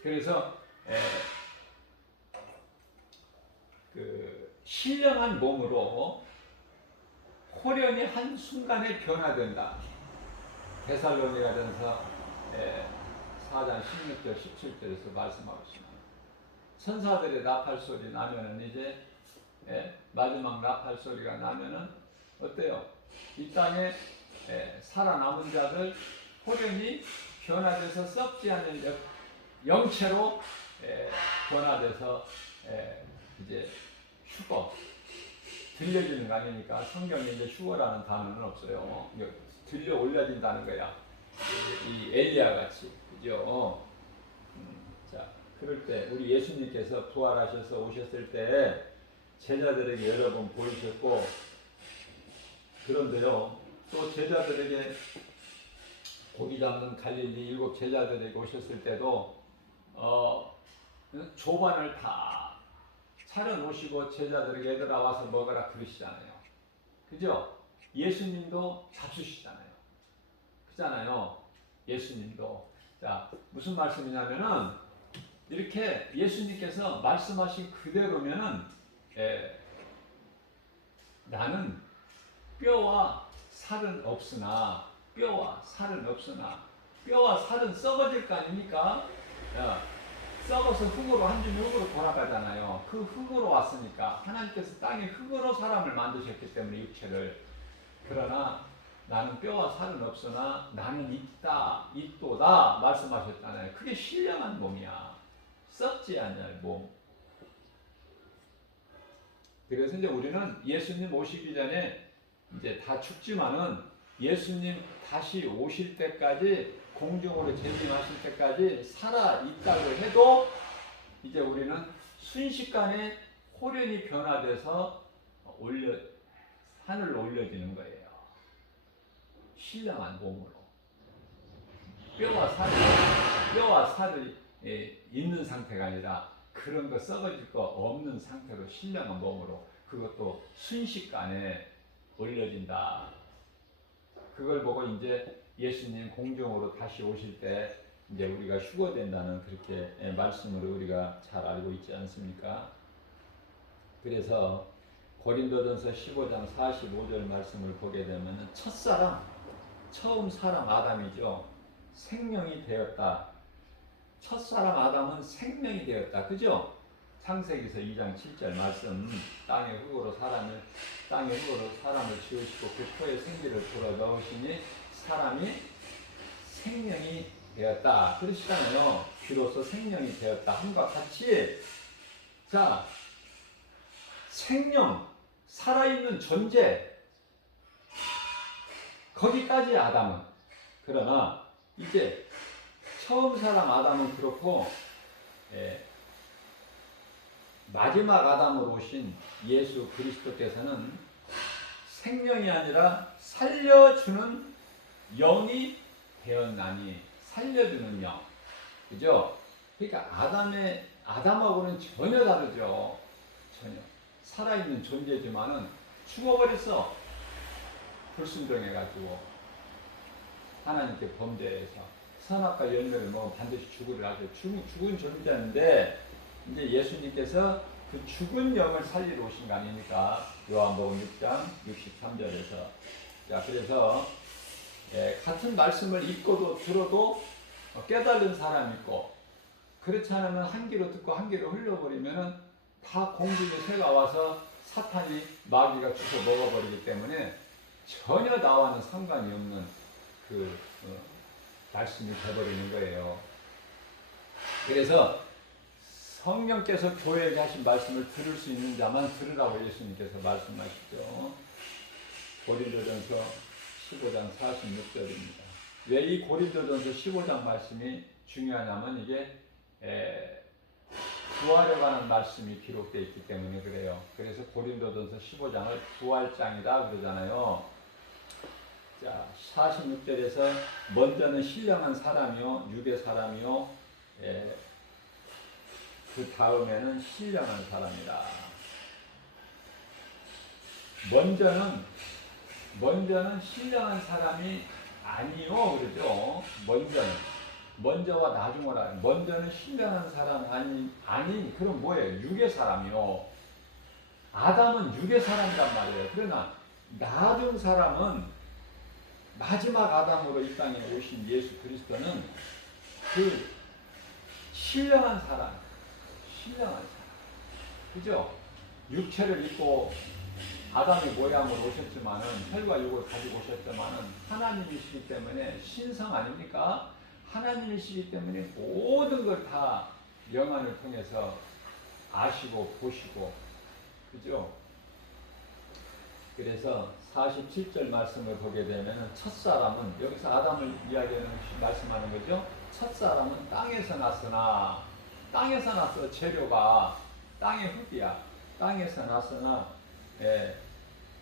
그래서 그 신령한 몸으로 호련히 한순간에 변화된다. 데살로니가전서 4장 16절 17절에서 말씀하고 있습니다. 천사들의 나팔 소리 나면은 이제 마지막 나팔 소리가 나면은 어때요? 이 땅에 살아남은 자들 호련히 변화돼서 썩지 않는 영체로 변화돼서 이제 휴거 들려지는 거 아니니까 성경에 이제 휴거라는 단어는 없어요. 들려 올려진다는 거야. 이 엘리야 같이, 그죠? 자, 그럴 때 우리 예수님께서 부활하셔서 오셨을 때 제자들에게 여러 번 보이셨고, 그런데요, 또 제자들에게 고기 잡는 갈릴리 7 제자들에게 오셨을 때도 조반을 다 차려놓으시고 제자들에게 얘들아 와서 먹으라 그러시잖아요. 그죠? 예수님도 잡수시잖아요. 그잖아요. 예수님도. 자, 무슨 말씀이냐면은 이렇게 예수님께서 말씀하신 그대로면은 나는 뼈와 살은 없으나 뼈와 살은 썩어질 거 아닙니까? 썩어서 흙으로 한 줌이 흙으로 돌아가잖아요. 그 흙으로 왔으니까 하나님께서 땅에 흙으로 사람을 만드셨기 때문에 육체를. 그러나 나는 뼈와 살은 없으나 나는 있도다 말씀하셨잖아요. 그게 신령한 몸이야. 썩지 않을 몸. 그래서 이제 우리는 예수님 오시기 전에 이제 다 죽지만은 예수님 다시 오실 때까지, 공중으로 재림하실 때까지 살아 있다고 해도 이제 우리는 순식간에 호련히 변화돼서 하늘로 올려지는 거예요. 신령한 몸으로. 뼈와 살이 있는 상태가 아니라 그런 거 썩어질 거 없는 상태로 신령한 몸으로, 그것도 순식간에 올려진다. 그걸 보고 이제 예수님 공중으로 다시 오실 때 이제 우리가 휴거된다는 그렇게 말씀으로 우리가 잘 알고 있지 않습니까? 그래서 고린도전서 15장 45절 말씀을 보게 되면 첫사람, 처음 사람 아담이죠. 생명이 되었다. 첫사람 아담은 생명이 되었다. 그죠? 창세기서 2장 7절 말씀, 땅의 흙으로 사람을 지으시고 그 토에 생기를 불어 넣으시니 사람이 생명이 되었다. 그러시잖아요. 비로소 생명이 되었다. 함과 같이, 자, 생명, 살아있는 존재, 거기까지 아담은. 그러나 이제 처음 사람 아담은 그렇고, 마지막 아담으로 오신 예수 그리스도께서는 생명이 아니라 살려주는 영이 되었나니, 살려주는 영. 그죠? 그러니까 아담하고는 전혀 다르죠. 전혀. 살아있는 존재지만은 죽어버렸어. 불순종해가지고. 하나님께 범죄해서. 선악과 열매를 먹으면 반드시 죽으리라 하죠. 죽은 존재인데, 이제 예수님께서 그 죽은 영을 살리러 오신 거 아닙니까? 요한복음 6장 63절에서. 자, 그래서 같은 말씀을 읽고도 들어도 깨달은 사람이 있고, 그렇지 않으면 한 귀로 듣고 한 귀로 흘려버리면은 다 공중의 새가 와서 사탄이 마귀가 주워 먹어버리기 때문에 전혀 나와는 상관이 없는 그 말씀이 되어버리는 거예요. 그래서 성령께서 교회에게 하신 말씀을 들을 수 있는 자만 들으라고 예수님께서 말씀하시죠. 고린도전서 15장 46절입니다. 왜 이 고린도전서 15장 말씀이 중요하냐면 이게 부활에 관한 말씀이 기록되어 있기 때문에 그래요. 그래서 고린도전서 15장을 부활장이다 그러잖아요. 자, 46절에서 먼저는 신령한 사람이요 유대 사람이요 그 다음에는 신령한 사람이다. 먼저는 신령한 사람이 아니요 그러죠. 먼저와 나중을 알아요. 먼저는 신령한 사람 아닌 그럼 뭐예요? 유괴 사람이요. 아담은 유괴 사람이란 말이에요. 그러나 나중 사람은 마지막 아담으로 이 땅에 오신 예수 그리스도는 그 신령한 사람. 그죠? 육체를 입고 아담의 모양으로 오셨지만은 혈과 육을 가지고 오셨지만은 하나님이시기 때문에 신성 아닙니까? 하나님이시기 때문에 모든 걸 다 영안을 통해서 아시고 보시고 그죠? 그래서 47절 말씀을 보게 되면 첫사람은 여기서 아담을 이야기하는 말씀하는 거죠. 첫사람은 땅에서 났으나 땅에서 났어. 재료가 땅의 흙이야. 땅에서 났으나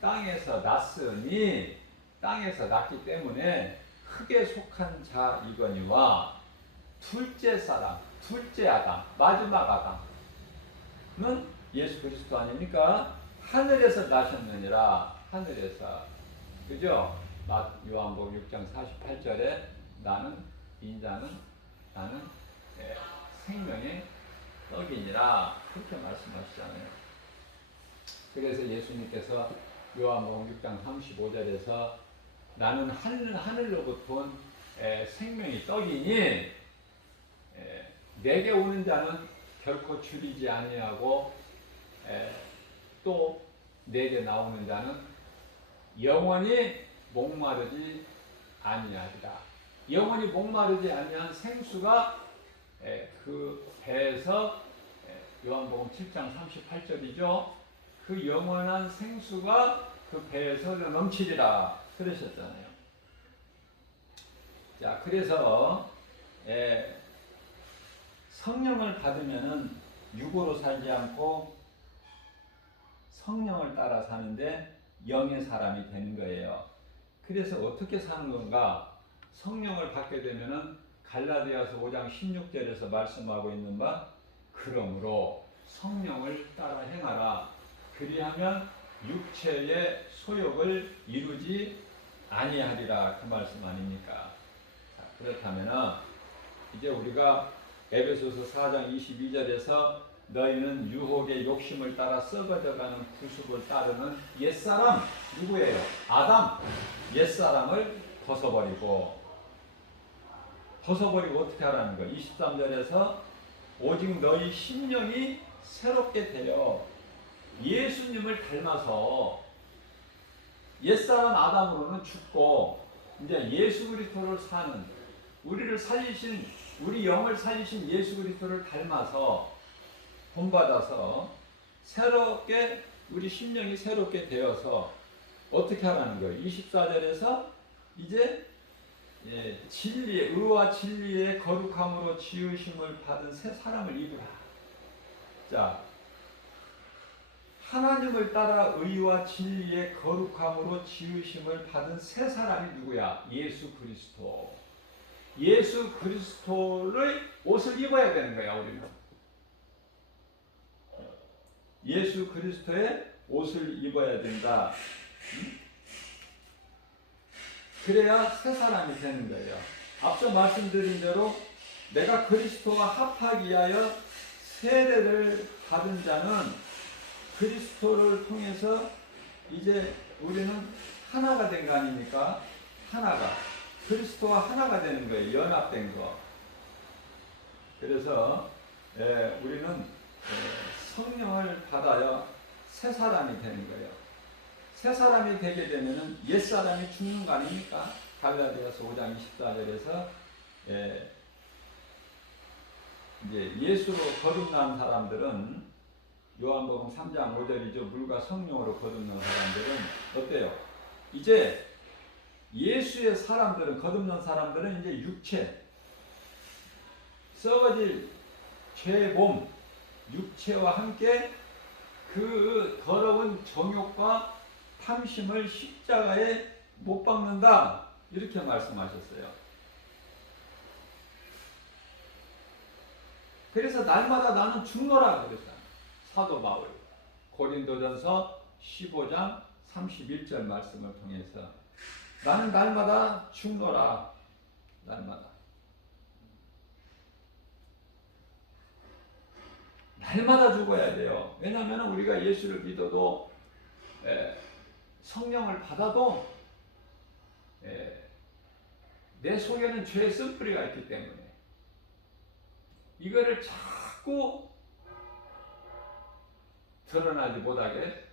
땅에서 났으니 땅에서 났기 때문에 흙에 속한 자이거니와 둘째 사람, 둘째 아담, 마지막 아담은 예수 그리스도 아닙니까? 하늘에서 나셨느니라. 하늘에서. 그죠? 요한복음 6장 48절에 나는 생명의 떡이니라. 그렇게 말씀하시잖아요. 그래서 예수님께서 요한복음 6장 35절에서 나는 하늘로부터 온 생명의 떡이니 내게 오는 자는 결코 줄이지 아니하고 또 내게 나오는 자는 영원히 목마르지 아니하리라. 영원히 목마르지 아니한 생수가 그 배에서 요한복음 7장 38절이죠. 그 영원한 생수가 그 배에서 넘치리라 그러셨잖아요. 자, 그래서 성령을 받으면은 육으로 살지 않고 성령을 따라 사는데 영의 사람이 되는 거예요. 그래서 어떻게 사는 건가? 성령을 받게 되면은 갈라디아서 5장 16절에서 말씀하고 있는 바 그러므로 성령을 따라 행하라. 그리하면 육체의 소욕을 이루지 아니하리라. 그 말씀 아닙니까? 자, 그렇다면은 이제 우리가 에베소서 4장 22절에서 너희는 유혹의 욕심을 따라 썩어져가는 구습을 따르는 옛사람 누구예요? 아담 옛사람을 벗어버리고 어떻게 하라는 거예요? 23절에서 오직 너희 심령이 새롭게 되어 예수님을 닮아서 옛사람 아담으로는 죽고 이제 예수 그리스도를 사는 우리를 살리신 우리 영을 살리신 예수 그리스도를 닮아서 본받아서 새롭게 우리 심령이 새롭게 되어서 어떻게 하라는 거예요? 24절에서 이제 진리의 의와 진리의 거룩함으로 지으심을 받은 새 사람을 입으라. 자, 하나님을 따라 의와 진리의 거룩함으로 지으심을 받은 새 사람이 누구야? 예수 그리스도. 예수 그리스도를 옷을 입어야 되는 거야, 우리는. 예수 그리스도의 옷을 입어야 된다. 그래야 새 사람이 되는 거예요. 앞서 말씀드린 대로 내가 그리스도와 합하기 위하여 세례를 받은 자는 그리스도를 통해서 이제 우리는 하나가 된 거 아닙니까? 하나가. 그리스도와 하나가 되는 거예요. 연합된 거. 그래서 우리는 성령을 받아야 새 사람이 되는 거예요. 새 사람이 되게 되면은 옛 사람이 죽는 거 아닙니까? 갈라디아서 5장 24절에서 이제 예수로 거듭난 사람들은 요한복음 3장 5절이죠. 물과 성령으로 거듭난 사람들은 어때요? 이제 예수의 사람들은 거듭난 사람들은 이제 육체 썩어질 죄의 몸 육체와 함께 그 더러운 정욕과 탐심을 십자가에 못 박는다 이렇게 말씀하셨어요. 그래서 날마다 나는 죽노라 그랬어요. 사도 바울 고린도전서 15장 31절 말씀을 통해서 나는 날마다 죽노라. 날마다 죽어야 돼요. 왜냐하면 우리가 예수를 믿어도 성령을 받아도 내 속에는 죄의 쓴뿌리가 있기 때문에 이거를 자꾸 드러나지 못하게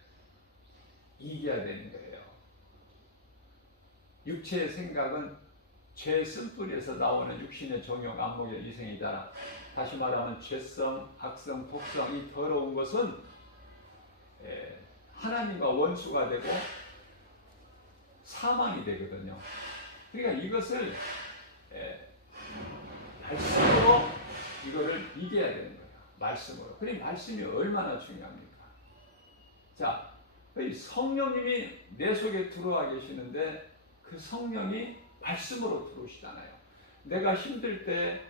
이겨야 되는 거예요. 육체의 생각은 죄의 쓴뿌리에서 나오는 육신의 정욕, 안목의 이생이다. 다시 말하면 죄성, 악성, 독성, 이 더러운 것은 하나님과 원수가 되고 사망이 되거든요. 그러니까 이것을 말씀으로 이거를 이겨야 되는 거예요. 말씀으로. 그러니 말씀이 얼마나 중요합니까? 자, 성령님이 내 속에 들어와 계시는데 그 성령이 말씀으로 들어오시잖아요. 내가 힘들 때,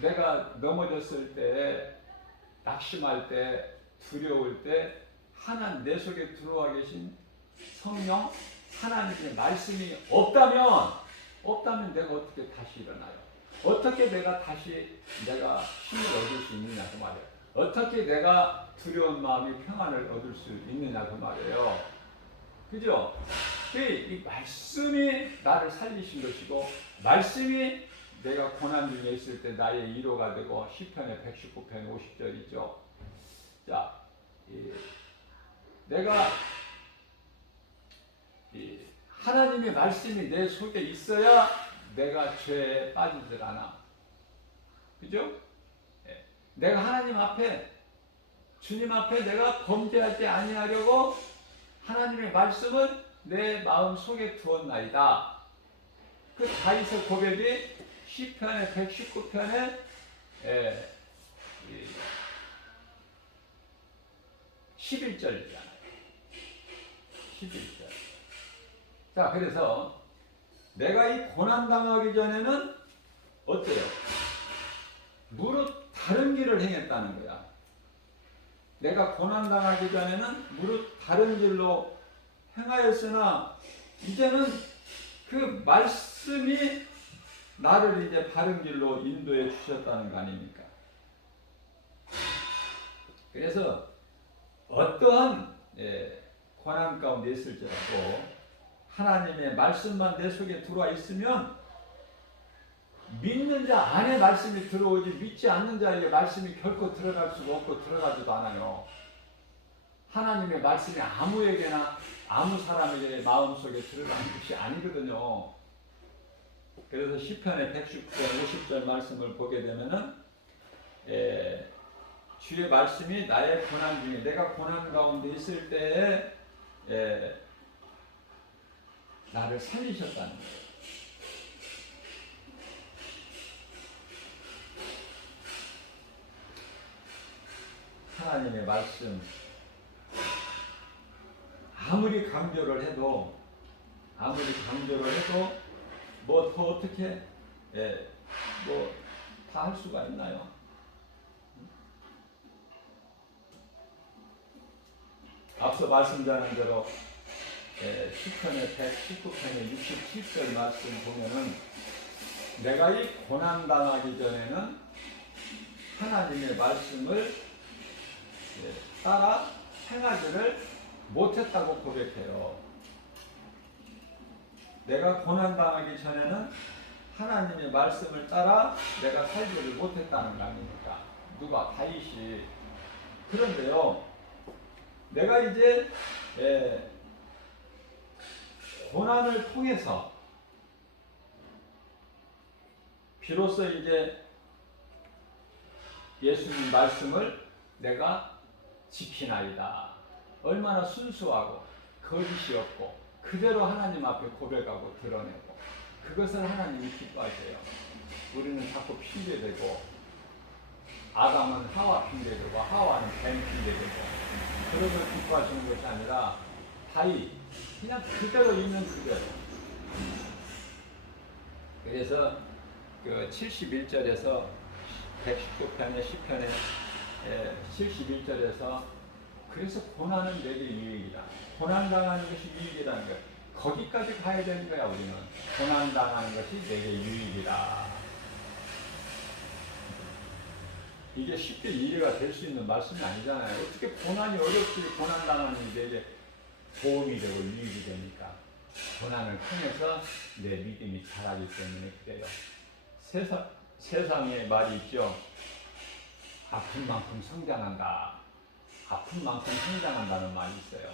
내가 넘어졌을 때, 낙심할 때, 두려울 때 하나님 내 속에 들어와 계신 성령, 하나님의 말씀이 없다면 내가 어떻게 다시 일어나요? 어떻게 내가 다시 내가 힘을 얻을 수 있느냐 그 말이에요. 어떻게 내가 두려운 마음이 평안을 얻을 수 있느냐 그 말이에요. 그죠? 이 말씀이 나를 살리신 것이고 말씀이 내가 고난 중에 있을 때 나의 위로가 되고 시편의 119편 50절 있죠. 자, 내가 하나님의 말씀이 내 속에 있어야 내가 죄에 빠지질 않아. 그죠? 내가 하나님 앞에 주님 앞에 내가 범죄하지 아니하려고 하나님의 말씀을 내 마음 속에 두었나이다. 그 다윗의 고백이 시편의 119편에 11절이잖아요. 11절. 자, 그래서 내가 이 고난 당하기 전에는 어때요? 무릇 다른 길을 행했다는 거야. 내가 고난 당하기 전에는 무릇 다른 길로 행하였으나 이제는 그 말씀이 나를 이제 바른 길로 인도해 주셨다는 거 아닙니까? 그래서 어떠한 고난 가운데 있을지라도 하나님의 말씀만 내 속에 들어와 있으면 믿는 자 안에 말씀이 들어오지 믿지 않는 자에게 말씀이 결코 들어갈 수가 없고 들어가지도 않아요. 하나님의 말씀이 아무에게나 아무 사람에게 마음속에 들어가는 것이 아니거든요. 그래서 시편의 119편 50절 말씀을 보게 되면은 주의 말씀이 나의 고난 중에 내가 고난 가운데 있을 때에 나를 살리셨다는 거예요. 하나님의 말씀 아무리 강조를 해도 뭐 더 어떻게 뭐 다 할 수가 있나요? 앞서 말씀드린 대로 시편의 119편의 67절 말씀 보면은 내가 이 고난 당하기 전에는 하나님의 말씀을 따라 행하지를 못했다고 고백해요. 내가 고난 당하기 전에는 하나님의 말씀을 따라 내가 살지를 못했다는 거 아닙니까? 누가? 다윗이. 그런데요, 내가 이제 고난을 통해서 비로소 이제 예수님 말씀을 내가 지키나이다. 얼마나 순수하고 거짓이 없고 그대로 하나님 앞에 고백하고 드러내고 그것을 하나님이 기뻐하세요. 우리는 자꾸 핑계대고 아담은 하와 핑계대고 하와는 뱀 핑계대고 그런 걸 기뻐하시는 것이 아니라 다윗 그냥 그대로 있는 그대로. 그래서 그 71절에서 119편의 시편의 71절에서 그래서 고난은 내게 유익이다. 고난 당하는 것이 유익이라는 거야. 거기까지 가야 되는 거야. 우리는 고난 당하는 것이 내게 유익이다. 이게 쉽게 이해가 될 수 있는 말씀이 아니잖아요. 어떻게 고난이 어렵지 고난 당하는 게 내게 도움이 되고 유익이 되니까. 고난을 통해서 내 믿음이 자라기 때문에 그래요. 세상에 말이 있죠. 아픈 만큼 성장한다. 아픈 만큼 성장한다는 말이 있어요.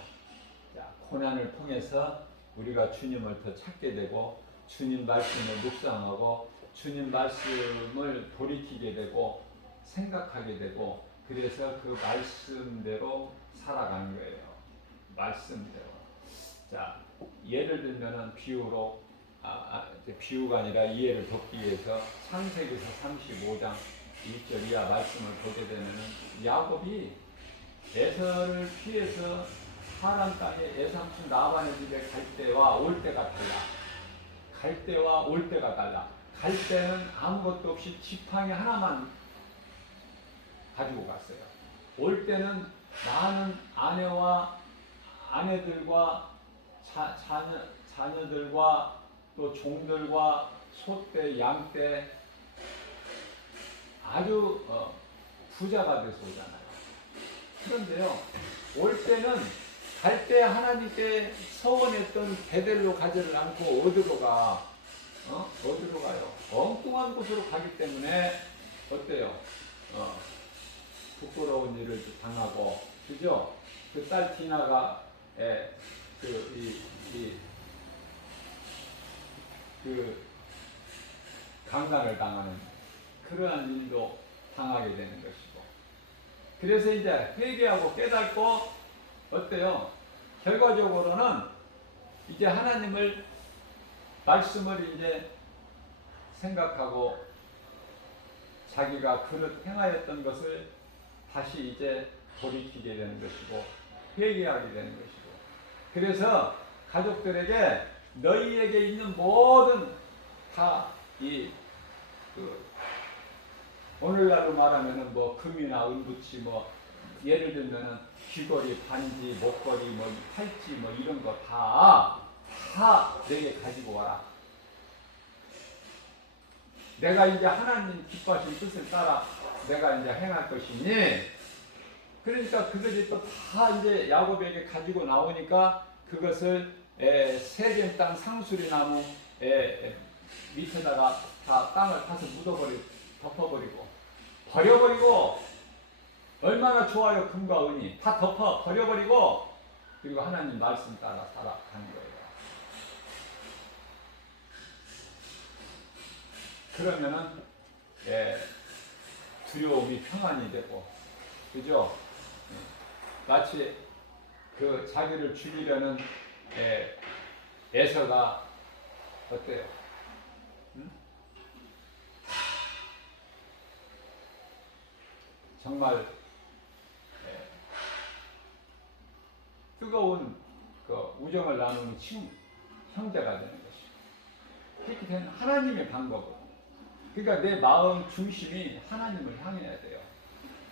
자, 고난을 통해서 우리가 주님을 더 찾게 되고 주님 말씀을 묵상하고 주님 말씀을 돌이키게 되고 생각하게 되고 그래서 그 말씀대로 살아가는 거예요. 말씀대로. 자, 예를 들면은 비유로 비유가 아니라 이해를 돕기 위해서 창세기서 35장 1절 이하 말씀을 보게 되면은 야곱이 에서를 피해서 하란 땅에 애삼촌 라반의 집에 갈 때와 올 때가 달라. 갈 때와 올 때가 달라. 갈 때는 아무것도 없이 지팡이 하나만 가지고 갔어요. 올 때는 많은 아내들과 자녀들과 또 종들과 소떼, 양떼 아주 부자가 돼서 오잖아요. 그런데요, 올 때는 갈 때 하나님께 서원했던 베델로 가지를 않고 어디로 가? 어디로 가요? 엉뚱한 곳으로 가기 때문에 어때요? 부끄러운 일을 당하고, 그죠? 그 딸 디나가 강간을 당하는 그러한 일도 당하게 되는 것이고. 그래서 이제 회개하고 깨닫고 어때요? 결과적으로는 이제 하나님을 말씀을 이제 생각하고 자기가 그릇 행하였던 것을 다시 이제 돌이키게 되는 것이고 회개하게 되는 것이고. 그래서 가족들에게 너희에게 있는 모든 다 오늘날로 말하면은 뭐 금이나 은부치 뭐 예를 들면은 귀걸이, 반지, 목걸이, 뭐 팔찌 뭐 이런 거 다 내게 가지고 와라. 내가 이제 하나님 기뻐하신 뜻을 따라 내가 이제 행할 것이니, 그러니까 그것이 또 다 이제 야곱에게 가지고 나오니까 그것을 세겜 땅 상수리 나무 밑에다가 다 땅을 파서 덮어버리고 버려버리고, 얼마나 좋아요. 금과 은이 다 덮어 버려버리고, 그리고 하나님 말씀 따라 살아가는 거예요. 그러면은 두려움이 평안이 되고, 그죠? 마치 그 자기를 죽이려는 에서가 어때요? 응? 정말 뜨거운 그 우정을 나누는 형제가 되는 것이죠. 그렇게 된 하나님의 방법은, 그러니까 내 마음 중심이 하나님을 향해야 돼요.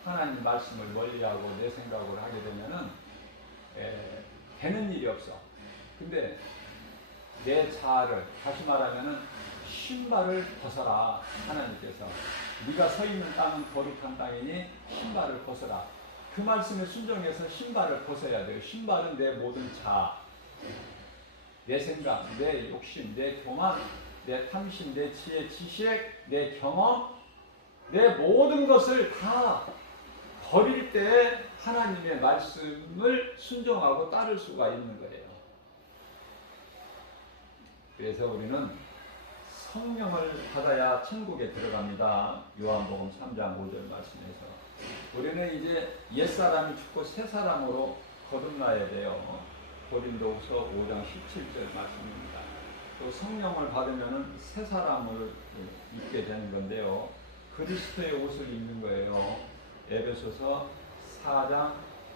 하나님 말씀을 멀리하고 내 생각으로 하게 되면은 되는 일이 없어. 근데 내 자아를, 다시 말하면은 신발을 벗어라. 하나님께서 네가 서 있는 땅은 거룩한 땅이니 신발을 벗어라. 그 말씀에 순종해서 신발을 벗어야 돼요. 신발은 내 모든 자아, 내 생각, 내 욕심, 내 교만, 내 탐심, 내 지혜, 지식, 내 경험, 내 모든 것을 다 버릴 때 하나님의 말씀을 순종하고 따를 수가 있는 거예요. 그래서 우리는 성령을 받아야 천국에 들어갑니다. 요한복음 3장 5절 말씀에서 우리는 이제 옛사람이 죽고 새사람으로 거듭나야 돼요. 고린도후서 5장 17절 말씀입니다. 또 성령을 받으면 새사람을 입게 되는 건데요. 그리스도의 옷을 입는 거예요. 에베소서 4장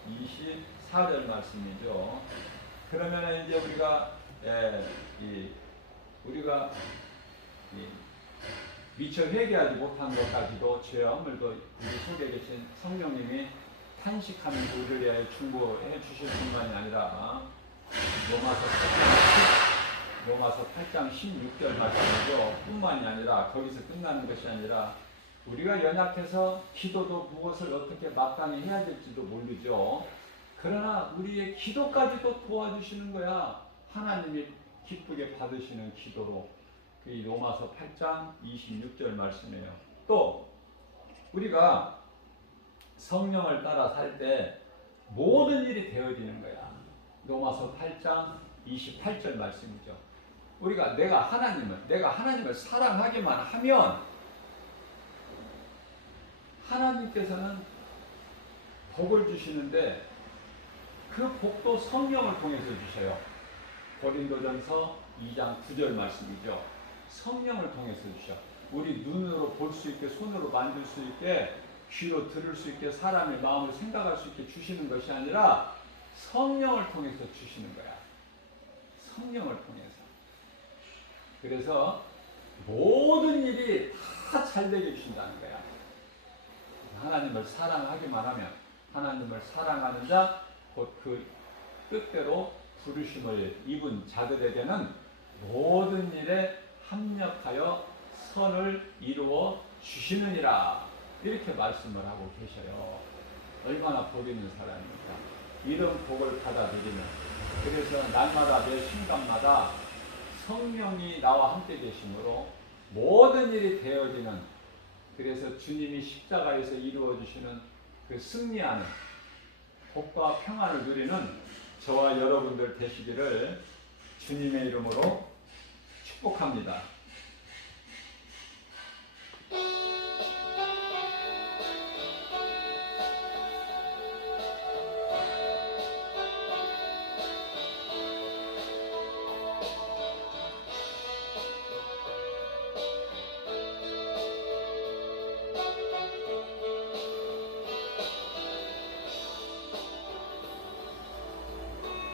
24절 말씀이죠. 그러면 이제 우리가 미처 회개하지 못한 것까지도 죄와 허물도 우리 속에 계신 성령님이 탄식하면서 우리를 위하여 중보해 주실 뿐만이 아니라 로마서 8장 16절 말씀이죠. 뿐만이 아니라 거기서 끝나는 것이 아니라 우리가 연약해서 기도도 무엇을 어떻게 마땅히 해야 될지도 모르죠. 그러나 우리의 기도까지도 도와주시는 거야. 하나님이 기쁘게 받으시는 기도로. 그 로마서 8장 26절 말씀이에요. 또 우리가 성령을 따라 살 때 모든 일이 되어지는 거야. 로마서 8장 28절 말씀이죠. 우리가 내가 하나님을 사랑하기만 하면 하나님께서는 복을 주시는데 그 복도 성령을 통해서 주셔요. 고린도전서 2장 9절 말씀이죠. 성령을 통해서 주셔. 우리 눈으로 볼 수 있게, 손으로 만질 수 있게, 귀로 들을 수 있게, 사람의 마음을 생각할 수 있게 주시는 것이 아니라 성령을 통해서 주시는 거야. 성령을 통해서. 그래서 모든 일이 다 잘되게 주신다는 거야. 하나님을 사랑하기만 하면, 하나님을 사랑하는 자, 곧 그 뜻대로 부르심을 입은 자들에게는 모든 일에 합력하여 선을 이루어 주시느니라. 이렇게 말씀을 하고 계셔요. 얼마나 복 있는 사람입니까? 이런 복을 받아들이면, 그래서 날마다 매 순간마다 성령이 나와 함께 계심으로 모든 일이 되어지는, 그래서 주님이 십자가에서 이루어 주시는 그 승리하는 복과 평안을 누리는 저와 여러분들 되시기를 주님의 이름으로 축복합니다.